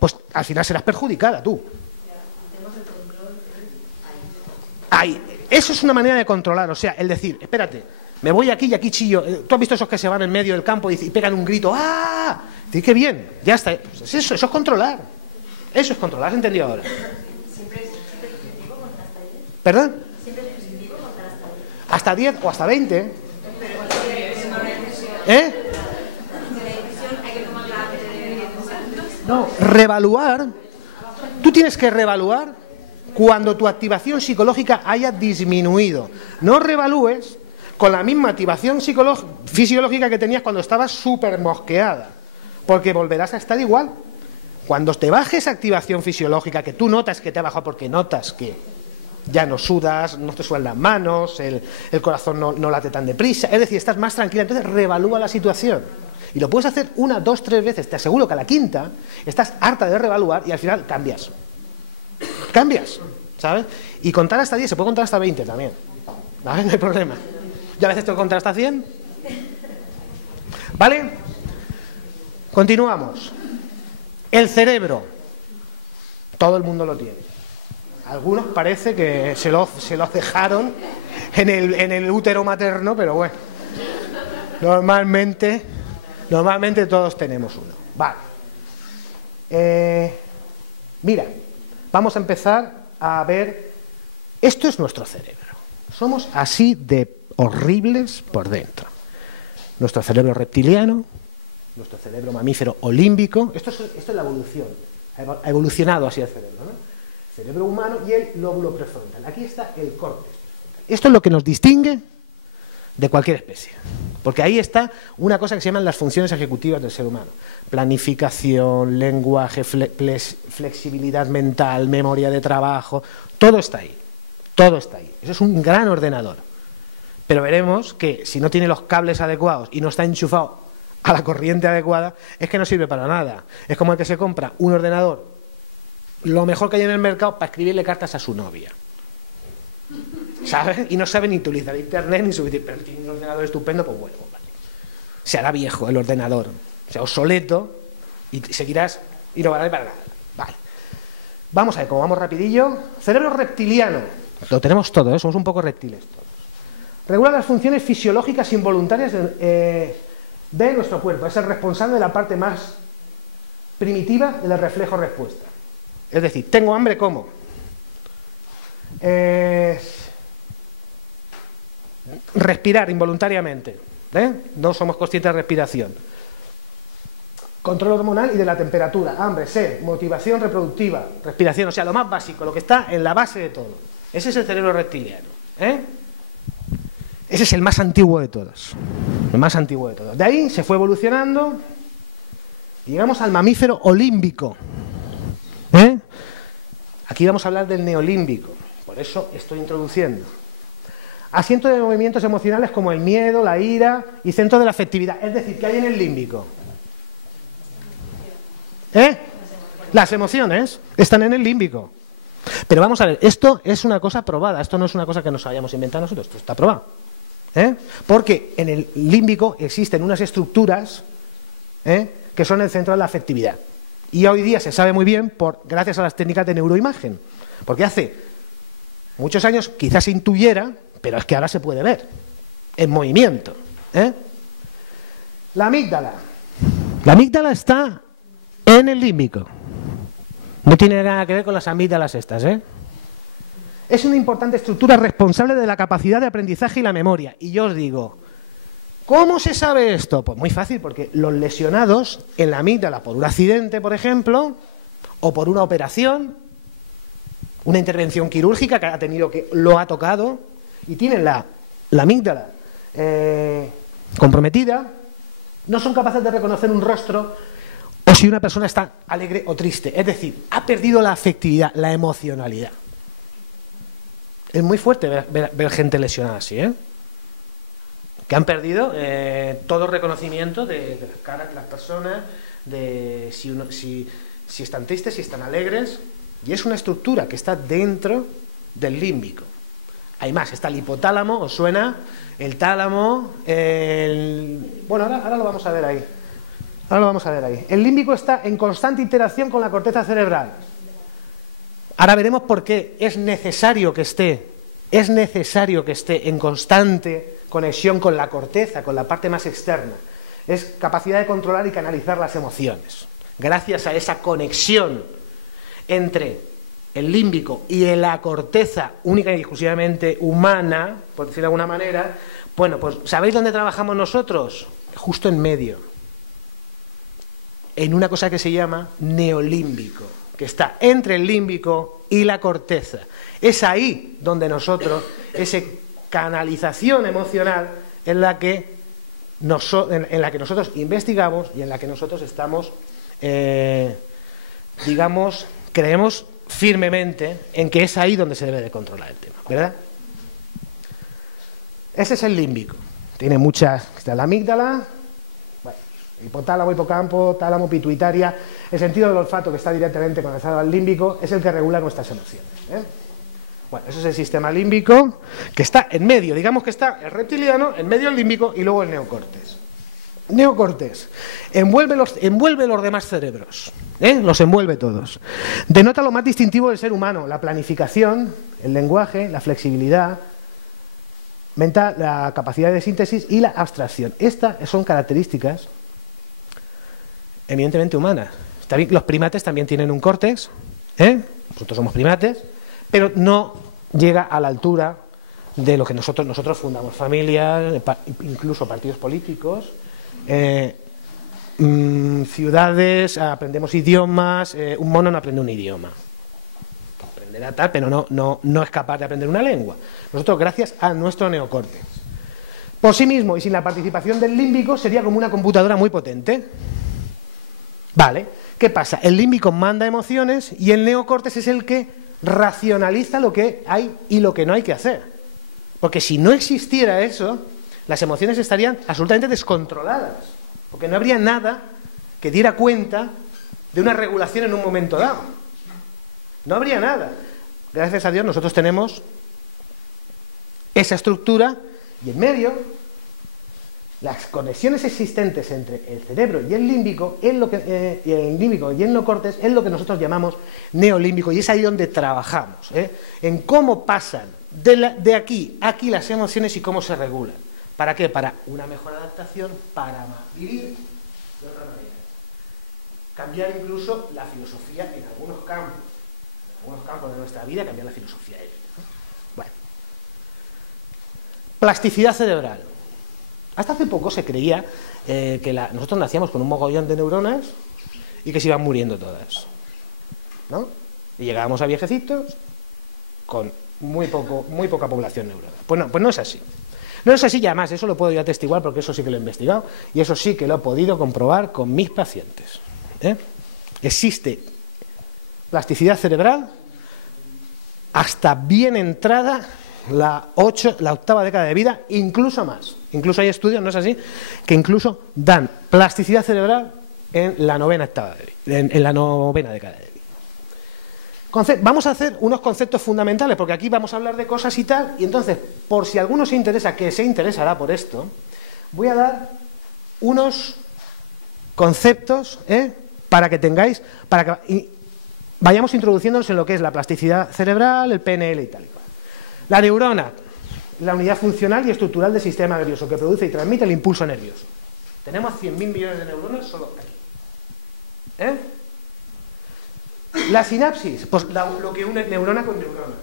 pues al final serás perjudicada tú. Ahí, eso es una manera de controlar, o sea, el decir, espérate, me voy aquí y aquí chillo. ¿Tú has visto esos que se van en medio del campo y pegan un grito? ¡Ah! Dices, qué bien, ya está. Pues eso es controlar. Eso es controlar, ¿has entendido ahora? ¿Siempre es positivo contra hasta 10? ¿Perdón? ¿Siempre es positivo contra hasta 10? Hasta 10 o hasta 20. ¿Eh? No, reevaluar. Tú tienes que reevaluar cuando tu activación psicológica haya disminuido. No reevalúes con la misma activación fisiológica que tenías cuando estabas súper mosqueada, porque volverás a estar igual. Cuando te baje esa activación fisiológica, que tú notas que te ha bajado porque notas que ya no sudas, no te sudan las manos, el corazón no late tan deprisa, es decir, estás más tranquila, entonces reevalúa la situación. Y lo puedes hacer 1, 2, 3 veces, te aseguro que a la quinta estás harta de reevaluar y al final cambias. Cambias, ¿sabes? Y contar hasta 10, se puede contar hasta 20 también, ¿vale? No hay problema. Yo a veces tengo que contar hasta 100. ¿Vale? Continuamos. El cerebro. Todo el mundo lo tiene. Algunos parece que se lo dejaron en el útero materno, pero bueno. Normalmente todos tenemos uno. Vale. Mira, vamos a empezar a ver. Esto es nuestro cerebro. Somos así de horribles por dentro. Nuestro cerebro reptiliano, nuestro cerebro mamífero o límbico, esto es la evolución, ha evolucionado así el cerebro, ¿no? Cerebro humano y el lóbulo prefrontal. Aquí está el córtex. Esto es lo que nos distingue de cualquier especie, porque ahí está una cosa que se llaman las funciones ejecutivas del ser humano: planificación, lenguaje, flexibilidad mental, memoria de trabajo, todo está ahí, todo está ahí. Eso es un gran ordenador. Pero veremos que si no tiene los cables adecuados y no está enchufado a la corriente adecuada, es que no sirve para nada. Es como el que se compra un ordenador, lo mejor que hay en el mercado, para escribirle cartas a su novia, ¿sabes? Y no sabe ni utilizar internet ni subir, pero tiene un ordenador estupendo, pues bueno, vale. Se hará viejo el ordenador, o sea, obsoleto, y seguirás y no vale para nada. Vale. Vamos a ver, como vamos rapidillo. Cerebro reptiliano. Lo tenemos todo, ¿eh? Somos un poco reptiles todos. Regula las funciones fisiológicas involuntarias de nuestro cuerpo. Es el responsable de la parte más primitiva del reflejo-respuesta. Es decir, tengo hambre, ¿cómo? Respirar involuntariamente. No somos conscientes de respiración. Control hormonal y de la temperatura. Hambre, sed, motivación reproductiva, respiración. O sea, lo más básico, lo que está en la base de todo. Ese es el cerebro reptiliano. Ese es el más antiguo de todos. El más antiguo de todos. De ahí se fue evolucionando y llegamos al mamífero olímbico. Aquí vamos a hablar del neolímbico. Por eso estoy introduciendo. Asiento de movimientos emocionales como el miedo, la ira y centro de la afectividad. Es decir, ¿qué hay en el límbico? Las emociones están en el límbico. Pero vamos a ver, esto es una cosa probada. Esto no es una cosa que nos hayamos inventado nosotros. Esto está probado. Porque en el límbico existen unas estructuras que son el centro de la afectividad. Y hoy día se sabe muy bien gracias a las técnicas de neuroimagen. Porque hace muchos años quizás se intuyera, pero es que ahora se puede ver en movimiento. La amígdala. La amígdala está en el límbico. No tiene nada que ver con las amígdalas estas, Es una importante estructura responsable de la capacidad de aprendizaje y la memoria. Y yo os digo, ¿cómo se sabe esto? Pues muy fácil, porque los lesionados en la amígdala por un accidente, por ejemplo, o por una operación, una intervención quirúrgica que lo ha tocado, y tienen la amígdala comprometida, no son capaces de reconocer un rostro o si una persona está alegre o triste. Es decir, ha perdido la afectividad, la emocionalidad. Es muy fuerte ver gente lesionada así, ¿eh? Que han perdido todo reconocimiento de las caras de las personas, de si están tristes, si están alegres, y es una estructura que está dentro del límbico. Hay más, está el hipotálamo, ¿os suena? El tálamo, bueno, ahora lo vamos a ver ahí. Ahora lo vamos a ver ahí. El límbico está en constante interacción con la corteza cerebral. Ahora veremos por qué es necesario que esté en constante conexión con la corteza, con la parte más externa. Es capacidad de controlar y canalizar las emociones. Gracias a esa conexión entre el límbico y la corteza única y exclusivamente humana, por decirlo de alguna manera, bueno, pues ¿sabéis dónde trabajamos nosotros? Justo en medio. En una cosa que se llama neolímbico, que está entre el límbico y la corteza. Es ahí donde nosotros, esa canalización emocional en la que nosotros investigamos y en la que nosotros estamos, digamos, creemos firmemente en que es ahí donde se debe de controlar el tema, ¿verdad? Ese es el límbico. Tiene muchas, está la amígdala, bueno, hipotálamo, hipocampo, tálamo, pituitaria. El sentido del olfato, que está directamente conectado al límbico, es el que regula nuestras emociones, ¿eh? Bueno, eso es el sistema límbico, que está en medio, digamos que está el reptiliano, en medio el límbico y luego el neocortes. Neocortes envuelve los demás cerebros, los envuelve todos. Denota lo más distintivo del ser humano: la planificación, el lenguaje, la flexibilidad mental, la capacidad de síntesis y la abstracción. Estas son características evidentemente humanas. Los primates también tienen un córtex, nosotros somos primates, pero no llega a la altura de lo que nosotros fundamos familias, incluso partidos políticos, ciudades, aprendemos idiomas. Un mono no aprende un idioma, aprenderá tal, pero no es capaz de aprender una lengua. Nosotros, gracias a nuestro neocórtex. Por sí mismo y sin la participación del límbico, sería como una computadora muy potente. Vale, ¿qué pasa? El límbico manda emociones y el neocórtex es el que racionaliza lo que hay y lo que no hay que hacer. Porque si no existiera eso, las emociones estarían absolutamente descontroladas, porque no habría nada que diera cuenta de una regulación en un momento dado. No habría nada. Gracias a Dios nosotros tenemos esa estructura y en medio las conexiones existentes entre el cerebro y el límbico, y el límbico y el neocortes, es lo que nosotros llamamos neolímbico, y es ahí donde trabajamos, en cómo pasan de aquí a aquí las emociones y cómo se regulan. ¿Para qué? Para una mejor adaptación, para vivir de otra manera. Cambiar incluso la filosofía en algunos campos de nuestra vida, cambiar la filosofía de vida, ¿no? Bueno. Plasticidad cerebral. Hasta hace poco se creía que nosotros nacíamos con un mogollón de neuronas y que se iban muriendo todas, ¿no? Y llegábamos a viejecitos con muy poca población neuronal. Pues no es así. No es así, y además eso lo puedo yo atestiguar porque eso sí que lo he investigado y eso sí que lo he podido comprobar con mis pacientes. Existe plasticidad cerebral hasta bien entrada la octava década de vida, incluso más. Incluso hay estudios, ¿no es así?, que incluso dan plasticidad cerebral en la novena década de vida. Vamos a hacer unos conceptos fundamentales, porque aquí vamos a hablar de cosas y tal, y entonces, por si alguno se interesa, que se interesará por esto, voy a dar unos conceptos, para que tengáis, vayamos introduciéndonos en lo que es la plasticidad cerebral, el PNL y tal y cual. La neurona, la unidad funcional y estructural del sistema nervioso, que produce y transmite el impulso nervioso. Tenemos 100.000 millones de neuronas solo aquí. La sinapsis, pues lo que une neurona con neurona.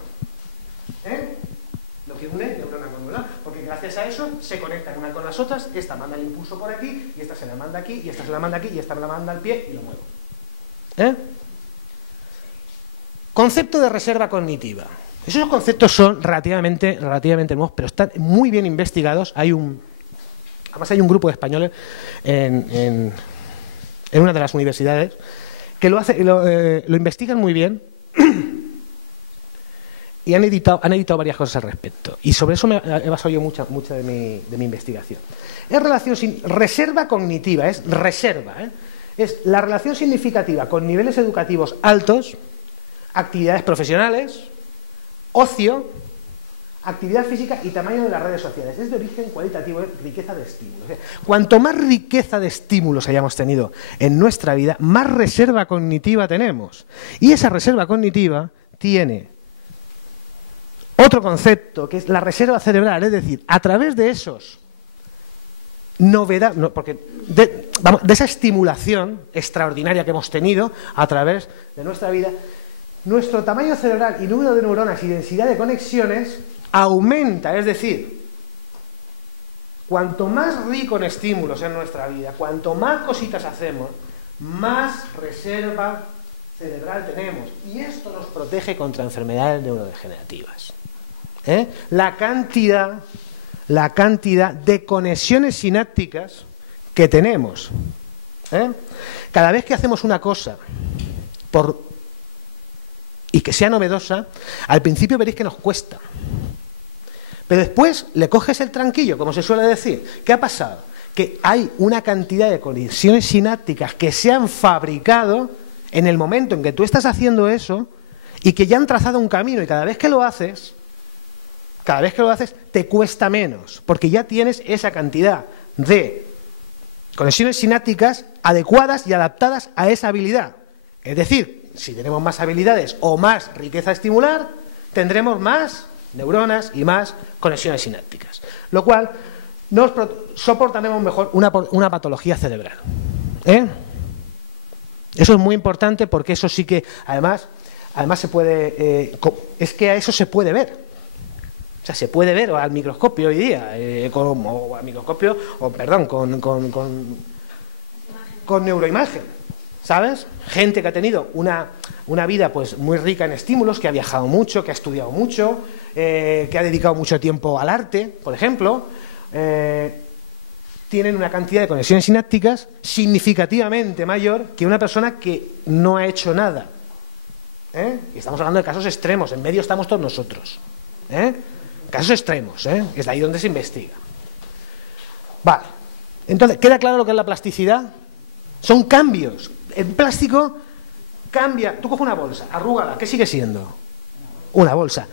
Lo que une neurona con neurona, porque gracias a eso se conectan una con las otras. Esta manda el impulso por aquí, y esta se la manda aquí, y esta se la manda aquí, y esta me la manda al pie y lo muevo. Concepto de reserva cognitiva. Esos conceptos son relativamente nuevos, pero están muy bien investigados. Además hay un grupo de españoles en una de las universidades que lo investigan muy bien y han editado varias cosas al respecto. Y sobre eso he basado yo mucha de mi investigación. Es reserva cognitiva, es reserva, ¿eh? Es la relación significativa con niveles educativos altos, actividades profesionales, ocio, actividad física y tamaño de las redes sociales. Es de origen cualitativo, es riqueza de estímulos. Cuanto más riqueza de estímulos hayamos tenido en nuestra vida, más reserva cognitiva tenemos. Y esa reserva cognitiva tiene otro concepto, que es la reserva cerebral, es decir, a través de esos novedades, de esa estimulación extraordinaria que hemos tenido a través de nuestra vida, nuestro tamaño cerebral y número de neuronas y densidad de conexiones aumenta, es decir, cuanto más rico en estímulos en nuestra vida, cuanto más cositas hacemos, más reserva cerebral tenemos. Y esto nos protege contra enfermedades neurodegenerativas. La cantidad de conexiones sinápticas que tenemos. Cada vez que hacemos una cosa y que sea novedosa, al principio veréis que nos cuesta. Pero después le coges el tranquillo, como se suele decir. ¿Qué ha pasado? Que hay una cantidad de conexiones sinápticas que se han fabricado en el momento en que tú estás haciendo eso y que ya han trazado un camino, y cada vez que lo haces te cuesta menos, porque ya tienes esa cantidad de conexiones sinápticas adecuadas y adaptadas a esa habilidad. Es decir, si tenemos más habilidades o más riqueza estimular, tendremos más neuronas y más conexiones sinápticas, lo cual soportaremos mejor una patología cerebral. Eso es muy importante, porque eso sí que además se puede, es que a eso se puede ver. O sea, se puede ver al microscopio hoy día, con neuroimagen, ¿sabes? Gente que ha tenido una vida pues muy rica en estímulos, que ha viajado mucho, que ha estudiado mucho, que ha dedicado mucho tiempo al arte, por ejemplo, tienen una cantidad de conexiones sinápticas significativamente mayor que una persona que no ha hecho nada. Y estamos hablando de casos extremos, en medio estamos todos nosotros. Casos extremos, es de ahí donde se investiga. Vale, entonces, ¿queda claro lo que es la plasticidad? Son cambios. El plástico cambia. Tú coges una bolsa, arrúgala, ¿qué sigue siendo? Una bolsa.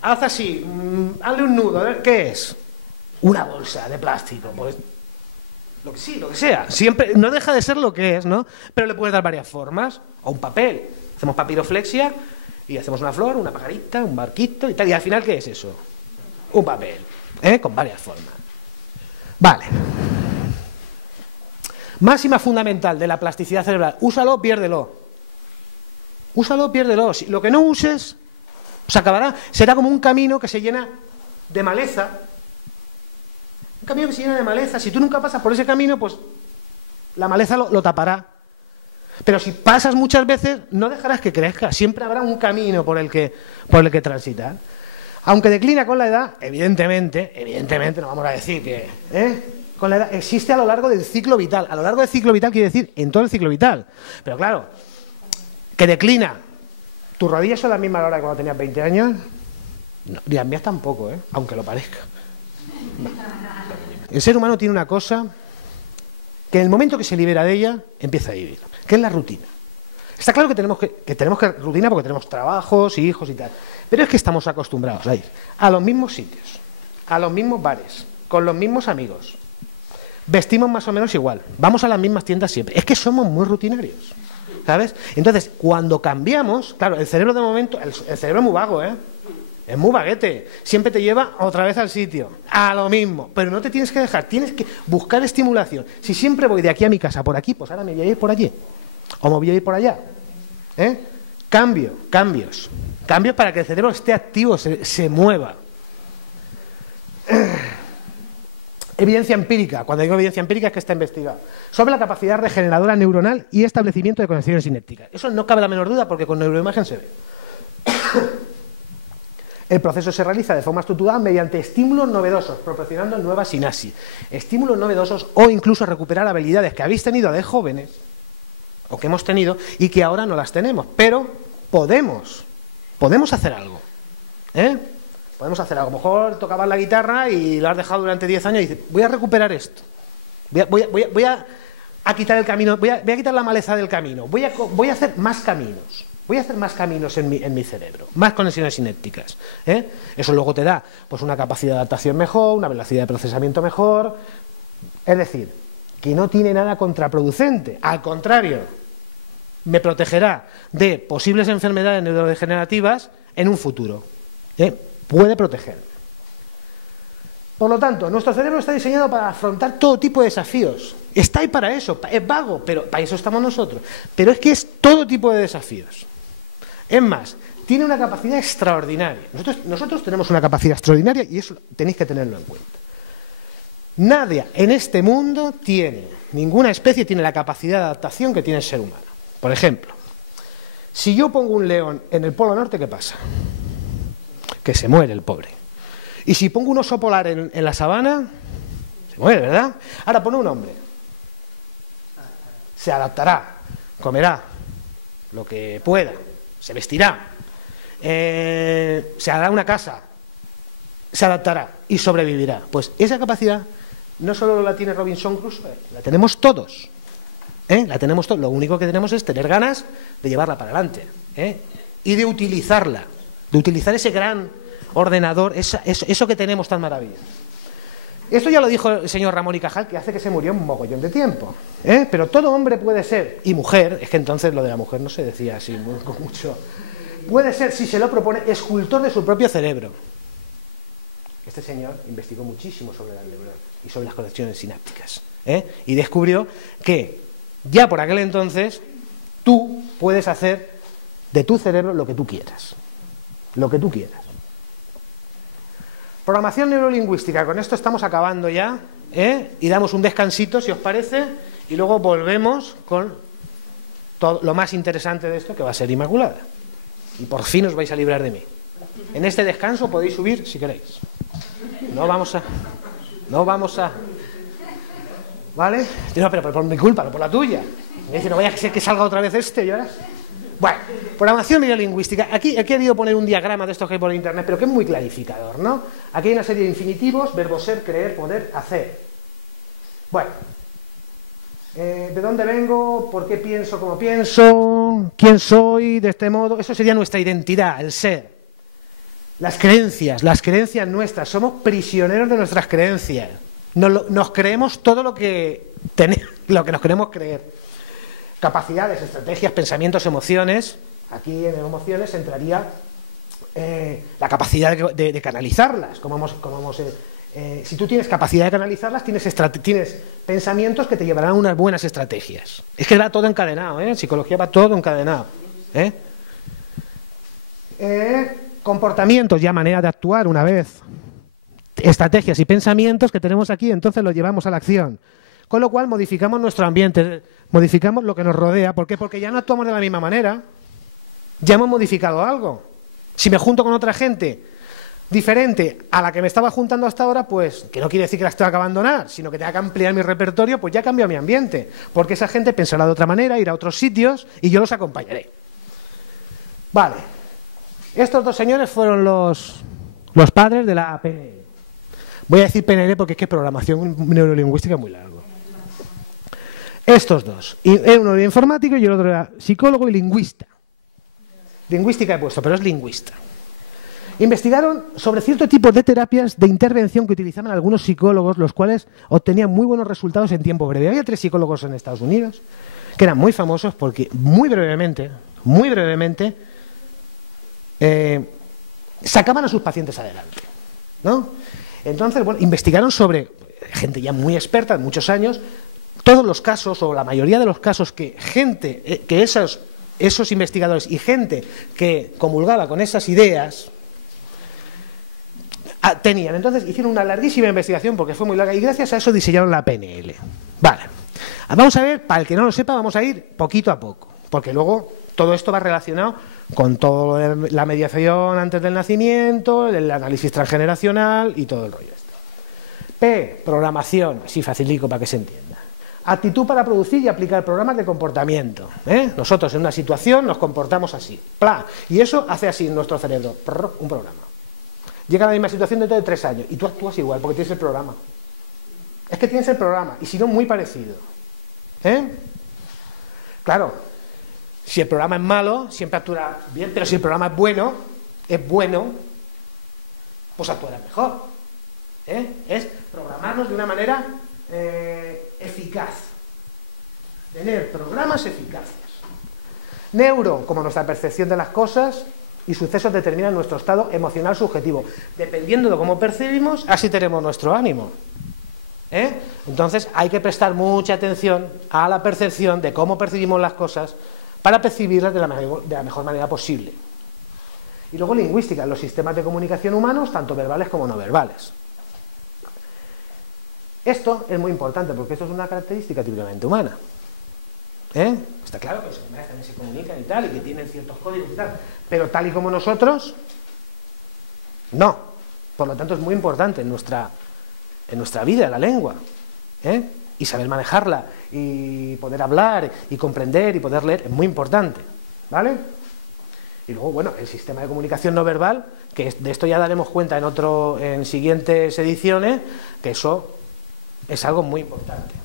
Haz así, hazle un nudo, ¿qué es? Una bolsa de plástico. Pues lo que sea. Siempre, no deja de ser lo que es, ¿no? Pero le puedes dar varias formas. O un papel. Hacemos papiroflexia y hacemos una flor, una pajarita, un barquito y tal. ¿Y al final qué es eso? Un papel, con varias formas. Vale. Máxima fundamental de la plasticidad cerebral. Úsalo, piérdelo. Úsalo, piérdelo. Si lo que no uses, se acabará. Será como un camino que se llena de maleza. Un camino que se llena de maleza. Si tú nunca pasas por ese camino, pues la maleza lo tapará. Pero si pasas muchas veces, no dejarás que crezca. Siempre habrá un camino por el que transitar. Aunque declina con la edad, evidentemente, no vamos a decir que con la edad existe a lo largo del ciclo vital. A lo largo del ciclo vital quiere decir en todo el ciclo vital. Pero claro, que declina. ¿Tus rodillas son las mismas a la hora que cuando tenías 20 años? No, y las mías tampoco, aunque lo parezca. No. El ser humano tiene una cosa que en el momento que se libera de ella, empieza a vivir, que es la rutina. Está claro que tenemos que rutina porque tenemos trabajos, hijos y tal, pero es que estamos acostumbrados a ir a los mismos sitios, a los mismos bares, con los mismos amigos, vestimos más o menos igual, vamos a las mismas tiendas siempre, es que somos muy rutinarios, ¿sabes? Entonces, cuando cambiamos, claro, el cerebro de momento, el cerebro es muy vago, es muy vaguete, siempre te lleva otra vez al sitio, a lo mismo, pero no te tienes que dejar, tienes que buscar estimulación. Si siempre voy de aquí a mi casa por aquí, pues ahora me voy a ir por allí, o me voy a ir por allá. Cambios para que el cerebro esté activo, se mueva. Evidencia empírica, cuando digo evidencia empírica es que está investigado, sobre la capacidad regeneradora neuronal y establecimiento de conexiones sinépticas. Eso no cabe la menor duda porque con neuroimagen se ve. El proceso se realiza de forma estructurada mediante estímulos novedosos, proporcionando nuevas sinapsis. Estímulos novedosos o incluso recuperar habilidades que habéis tenido de jóvenes o que hemos tenido y que ahora no las tenemos, pero podemos hacer algo. Podemos hacer algo. A lo mejor tocabas la guitarra y lo has dejado durante 10 años y dices, voy a recuperar esto. Voy a quitar el camino, voy a quitar la maleza del camino. Voy a hacer más caminos. Voy a hacer más caminos en mi cerebro, más conexiones sinépticas. Eso luego te da pues una capacidad de adaptación mejor, una velocidad de procesamiento mejor. Es decir, que no tiene nada contraproducente. Al contrario, me protegerá de posibles enfermedades neurodegenerativas en un futuro. Puede protegerme. Por lo tanto, nuestro cerebro está diseñado para afrontar todo tipo de desafíos. Está ahí para eso, es vago, pero para eso estamos nosotros. Pero es que es todo tipo de desafíos. Es más, tiene una capacidad extraordinaria. Nosotros tenemos una capacidad extraordinaria y eso tenéis que tenerlo en cuenta. Nadie en este mundo ninguna especie tiene la capacidad de adaptación que tiene el ser humano. Por ejemplo, si yo pongo un león en el Polo Norte, ¿qué pasa? Que se muere el pobre. Y si pongo un oso polar en la sabana, se muere, ¿verdad? Ahora pone un hombre. Se adaptará, comerá lo que pueda, se vestirá, se hará una casa, se adaptará y sobrevivirá. Pues esa capacidad no solo la tiene Robinson Crusoe, la tenemos todos. La tenemos todos. Lo único que tenemos es tener ganas de llevarla para adelante y de utilizarla, de utilizar ese gran ordenador, eso que tenemos tan maravilloso. Esto ya lo dijo el señor Ramón y Cajal, que hace que se murió un mogollón de tiempo. Pero todo hombre puede ser, y mujer, es que entonces lo de la mujer no se decía así con mucho, puede ser, si se lo propone, escultor de su propio cerebro. Este señor investigó muchísimo sobre las neuronas y sobre las conexiones sinápticas. Y descubrió que ya por aquel entonces tú puedes hacer de tu cerebro lo que tú quieras. Lo que tú quieras. Programación neurolingüística, con esto estamos acabando ya, y damos un descansito, si os parece, y luego volvemos con todo lo más interesante de esto, que va a ser Inmaculada. Y por fin os vais a librar de mí. En este descanso podéis subir si queréis. No vamos a... ¿Vale? No, pero por mi culpa, no por la tuya. Me dice, no vaya a ser que salga otra vez este, ¿y ahora? Bueno, programación neurolingüística. Aquí he querido poner un diagrama de estos que hay por internet, pero que es muy clarificador, ¿no? Aquí hay una serie de infinitivos, verbo ser, creer, poder, hacer. Bueno, ¿de dónde vengo? ¿Por qué pienso como pienso? ¿Quién soy? De este modo. Eso sería nuestra identidad, el ser. Las creencias nuestras. Somos prisioneros de nuestras creencias. Nos creemos todo lo que nos queremos creer. Capacidades, estrategias, pensamientos, emociones. Aquí en emociones entraría la capacidad de canalizarlas. Si tú tienes capacidad de canalizarlas, tienes pensamientos que te llevarán a unas buenas estrategias. Es que va todo encadenado, en psicología va todo encadenado. Comportamientos, ya manera de actuar una vez. Estrategias y pensamientos que tenemos aquí, entonces los llevamos a la acción. Con lo cual modificamos nuestro ambiente, modificamos lo que nos rodea. ¿Por qué? Porque ya no actuamos de la misma manera. Ya hemos modificado algo. Si me junto con otra gente diferente a la que me estaba juntando hasta ahora, pues, que no quiere decir que la tenga que abandonar, sino que tenga que ampliar mi repertorio, pues ya cambio mi ambiente. Porque esa gente pensará de otra manera, irá a otros sitios y yo los acompañaré. Vale. Estos dos señores fueron los padres de la PNL. Voy a decir PNL porque es que programación neurolingüística es muy largo. Estos dos. Uno era informático y el otro era psicólogo y lingüista. Lingüística he puesto, pero es lingüista. Investigaron sobre ciertos tipos de terapias de intervención que utilizaban algunos psicólogos, los cuales obtenían muy buenos resultados en tiempo breve. Había 3 psicólogos en Estados Unidos que eran muy famosos porque muy brevemente, sacaban a sus pacientes adelante, ¿no? Entonces, bueno, investigaron sobre gente ya muy experta, en muchos años, todos los casos, o la mayoría de los casos que esos investigadores y gente que comulgaba con esas ideas tenían. Entonces hicieron una larguísima investigación porque fue muy larga y gracias a eso diseñaron la PNL. Vale, vamos a ver, para el que no lo sepa, vamos a ir poquito a poco, porque luego todo esto va relacionado con toda la mediación antes del nacimiento, el análisis transgeneracional y todo el rollo este. P, programación, así facilito para que se entienda. Actitud para producir y aplicar programas de comportamiento. Nosotros en una situación nos comportamos así. ¡Pla! Y eso hace así en nuestro cerebro, un programa. llega a la misma situación dentro de 3 años y tú actúas igual porque tienes el programa. Es que tienes el programa y si no, muy parecido. Claro, si el programa es malo, siempre actuarás bien, pero si el programa es bueno, pues actuarás mejor. Es programarnos de una manera eficaz. Tener programas eficaces. Neuro, como nuestra percepción de las cosas y sucesos determinan nuestro estado emocional subjetivo. Dependiendo de cómo percibimos, así tenemos nuestro ánimo. Entonces hay que prestar mucha atención a la percepción de cómo percibimos las cosas para percibirlas de la mejor manera posible. Y luego lingüística, los sistemas de comunicación humanos, tanto verbales como no verbales. Esto es muy importante porque esto es una característica típicamente humana. Está claro que los animales también se comunican y tal, y que tienen ciertos códigos y tal, pero tal y como nosotros, no. Por lo tanto es muy importante en nuestra vida la lengua, y saber manejarla, y poder hablar, y comprender, y poder leer, es muy importante, ¿vale? Y luego, bueno, el sistema de comunicación no verbal, que de esto ya daremos cuenta en siguientes ediciones, que eso es algo muy importante.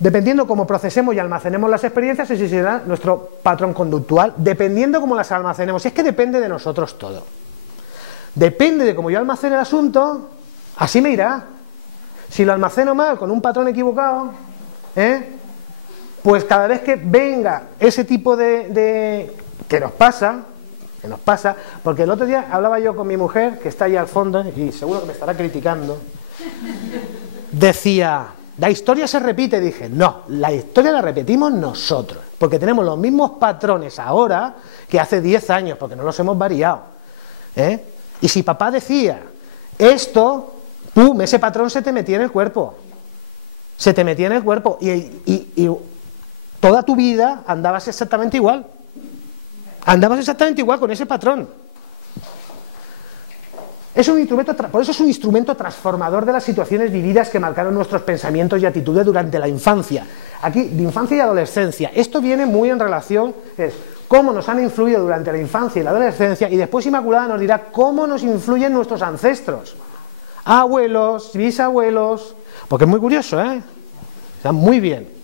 Dependiendo cómo procesemos y almacenemos las experiencias, ese será nuestro patrón conductual, dependiendo cómo las almacenemos. Es que depende de nosotros todo. Depende de cómo yo almacene el asunto, así me irá. Si lo almaceno mal, con un patrón equivocado, pues cada vez que venga ese tipo de que nos pasa, porque el otro día hablaba yo con mi mujer, que está ahí al fondo, y seguro que me estará criticando, decía, la historia se repite, dije, no, la historia la repetimos nosotros, porque tenemos los mismos patrones ahora que hace 10 años, porque no los hemos variado. Y si papá decía esto, pum, ese patrón se te metía en el cuerpo. Se te metía en el cuerpo y toda tu vida andabas exactamente igual. Andabas exactamente igual con ese patrón. Por eso es un instrumento transformador de las situaciones vividas que marcaron nuestros pensamientos y actitudes durante la infancia. Aquí, de infancia y adolescencia. Esto viene muy en relación, es cómo nos han influido durante la infancia y la adolescencia, y después Inmaculada nos dirá cómo nos influyen nuestros ancestros. Abuelos, bisabuelos, porque es muy curioso, Está muy bien.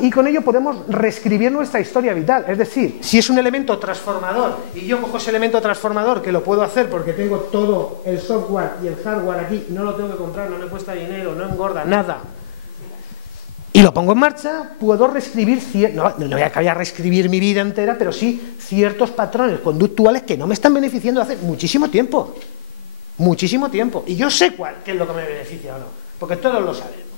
Y con ello podemos reescribir nuestra historia vital, es decir, si es un elemento transformador y yo cojo ese elemento transformador, que lo puedo hacer porque tengo todo el software y el hardware aquí, no lo tengo que comprar, no me cuesta dinero, no engorda nada, y lo pongo en marcha, puedo reescribir, no voy a reescribir mi vida entera, pero sí ciertos patrones conductuales que no me están beneficiando hace muchísimo tiempo, y yo sé qué es lo que me beneficia o no, porque todos lo sabemos.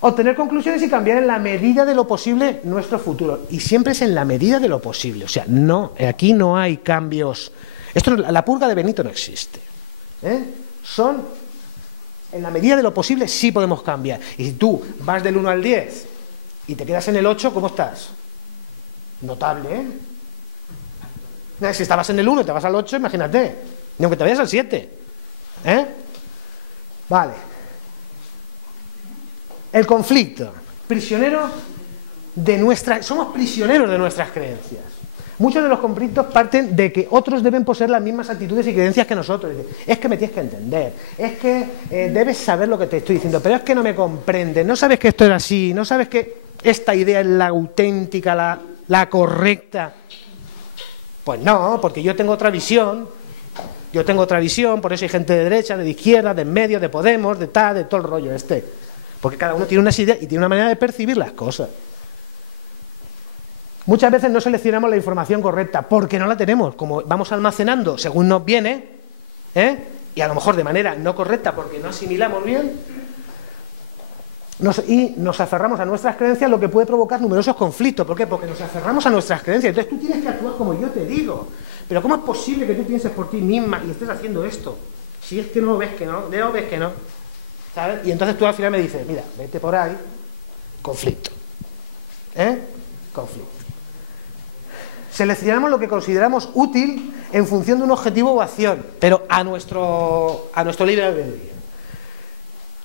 Obtener conclusiones y cambiar en la medida de lo posible nuestro futuro. Y siempre es en la medida de lo posible. O sea, no, aquí no hay cambios. La purga de Benito no existe. En la medida de lo posible sí podemos cambiar. Y si tú vas del 1 al 10 y te quedas en el 8, ¿cómo estás? Notable, Si estabas en el 1 y te vas al 8, imagínate. Ni aunque te vayas al 7. Vale. El conflicto, somos prisioneros de nuestras creencias. Muchos de los conflictos parten de que otros deben poseer las mismas actitudes y creencias que nosotros. Es que me tienes que entender, es que debes saber lo que te estoy diciendo, pero es que no me comprendes, no sabes que esto era así, no sabes que esta idea es la auténtica, la correcta. Pues no, porque yo tengo otra visión, por eso hay gente de derecha, de izquierda, de en medio, de Podemos, de todo el rollo Porque cada uno tiene unas ideas y tiene una manera de percibir las cosas. Muchas veces no seleccionamos la información correcta porque no la tenemos. Como vamos almacenando según nos viene, y a lo mejor de manera no correcta porque no asimilamos bien, y nos aferramos a nuestras creencias, lo que puede provocar numerosos conflictos. ¿Por qué? Porque nos aferramos a nuestras creencias. Entonces tú tienes que actuar como yo te digo. Pero ¿cómo es posible que tú pienses por ti misma y estés haciendo esto? Si es que no ves que no, ¿sabes? Y entonces tú al final me dices, mira, vete por ahí, conflicto. Conflicto. Seleccionamos lo que consideramos útil en función de un objetivo o acción, pero a nuestro libre albedrío.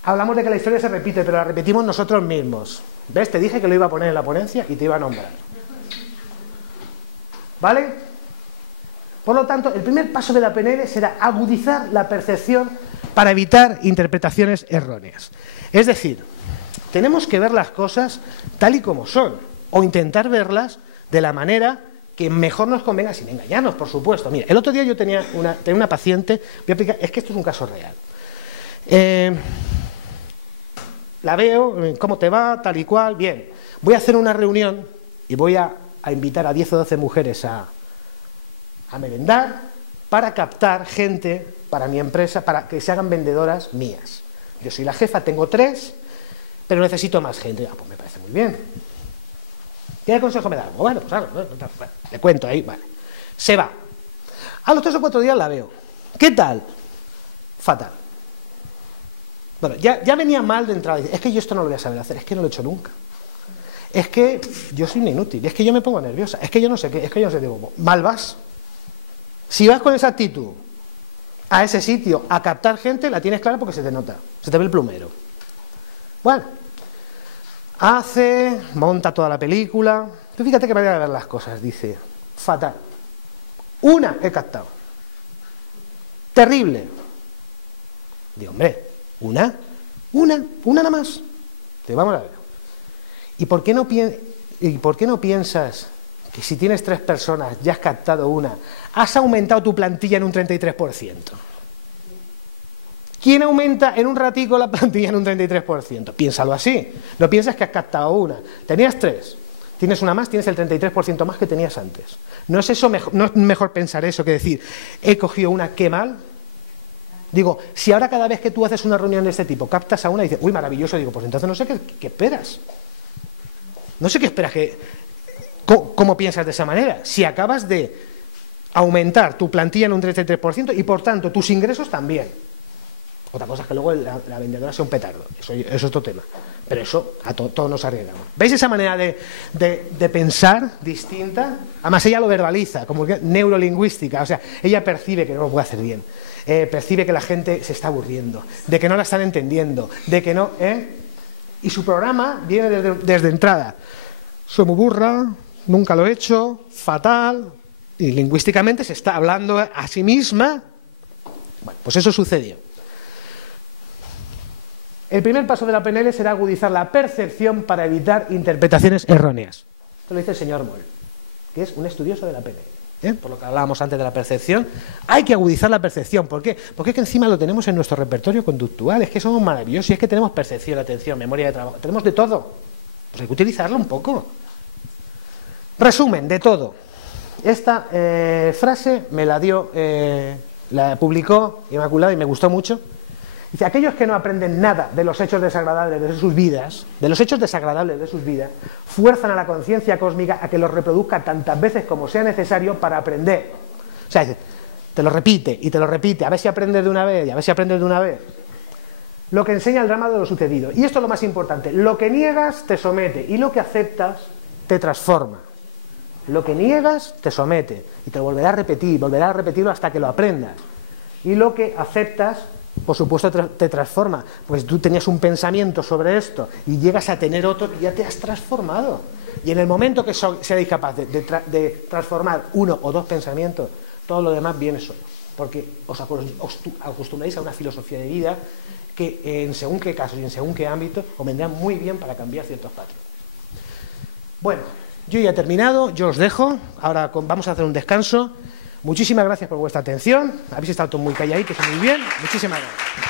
Hablamos de que la historia se repite, pero la repetimos nosotros mismos. ¿Ves? Te dije que lo iba a poner en la ponencia y te iba a nombrar. ¿Vale? Por lo tanto, el primer paso de la PNL será agudizar la percepción para evitar interpretaciones erróneas. Es decir, tenemos que ver las cosas tal y como son, o intentar verlas de la manera que mejor nos convenga, sin engañarnos, por supuesto. Mira, el otro día yo tenía una paciente, voy a explicar, es que esto es un caso real. La veo, ¿cómo te va? Tal y cual, bien. Voy a hacer una reunión y voy a invitar a 10 o 12 mujeres a merendar para captar gente para mi empresa, para que se hagan vendedoras mías. Yo soy la jefa, tengo 3, pero necesito más gente. Ah, pues me parece muy bien. ¿Qué consejo me da? Bueno, pues claro, le cuento ahí, vale. Se va. A los 3 o 4 días la veo. ¿Qué tal? Fatal. Bueno, ya venía mal de entrada. Es que yo esto no lo voy a saber hacer, es que no lo he hecho nunca. Es que yo soy un inútil, es que yo me pongo nerviosa, es que yo no sé qué, es que yo no sé qué. Mal vas. Si vas con esa actitud a ese sitio a captar gente, la tienes clara porque se te nota, se te ve el plumero. Bueno, monta toda la película. Tú fíjate que manera de ver las cosas, dice, fatal. Una he captado. Terrible. Digo, hombre, una nada más. Te vamos a ver. ¿Y por qué no piensas que si tienes 3 personas, ya has captado una, has aumentado tu plantilla en un 33%? ¿Quién aumenta en un ratico la plantilla en un 33%? Piénsalo así. No piensas que has captado una. Tenías 3. Tienes una más, tienes el 33% más que tenías antes. ¿No es eso no es mejor pensar eso que decir, he cogido una, qué mal? Digo, si ahora cada vez que tú haces una reunión de este tipo, captas a una y dices, uy, maravilloso, digo, pues entonces no sé qué esperas. No sé qué esperas, ¿cómo piensas de esa manera? Si acabas de aumentar tu plantilla en un 33% y por tanto tus ingresos también. Otra cosa es que luego la vendedora sea un petardo, eso es otro tema. Pero eso a todos nos arriesgamos. ¿Veis esa manera de pensar distinta? Además ella lo verbaliza, como neurolingüística, o sea, ella percibe que no lo puede hacer bien. Percibe que la gente se está aburriendo, de que no la están entendiendo, de que no... Y su programa viene desde entrada. Soy muy burra, nunca lo he hecho, fatal, y lingüísticamente se está hablando a sí misma. Bueno, pues eso sucedió. El primer paso de la PNL será agudizar la percepción para evitar interpretaciones erróneas. Esto lo dice el señor Moll, que es un estudioso de la PNL. Por lo que hablábamos antes de la percepción, hay que agudizar la percepción. ¿Por qué? Porque es que encima lo tenemos en nuestro repertorio conductual, es que somos maravillosos y es que tenemos percepción, atención, memoria de trabajo, tenemos de todo. Pues hay que utilizarlo un poco. Resumen de todo. Esta frase me la dio, la publicó Inmaculada y me gustó mucho. Dice, aquellos que no aprenden nada de los hechos desagradables de sus vidas, fuerzan a la conciencia cósmica a que los reproduzca tantas veces como sea necesario para aprender. O sea, te lo repite y te lo repite, a ver si aprendes de una vez y a ver si aprendes de una vez. Lo que enseña el drama de lo sucedido. Y esto es lo más importante, lo que niegas te somete y lo que aceptas te transforma. Lo que niegas te somete y te volverá a repetirlo hasta que lo aprendas. Y lo que aceptas, por supuesto, te transforma. Pues tú tenías un pensamiento sobre esto y llegas a tener otro y ya te has transformado. Y en el momento que seáis capaces de transformar 1 o 2 pensamientos, todo lo demás viene solo. Porque os acostumbráis a una filosofía de vida que en según qué casos y en según qué ámbito os vendrá muy bien para cambiar ciertos patrones. Bueno, yo ya he terminado, yo os dejo. Ahora vamos a hacer un descanso. Muchísimas gracias por vuestra atención. Habéis estado todos muy calladitos y muy bien. Muchísimas gracias.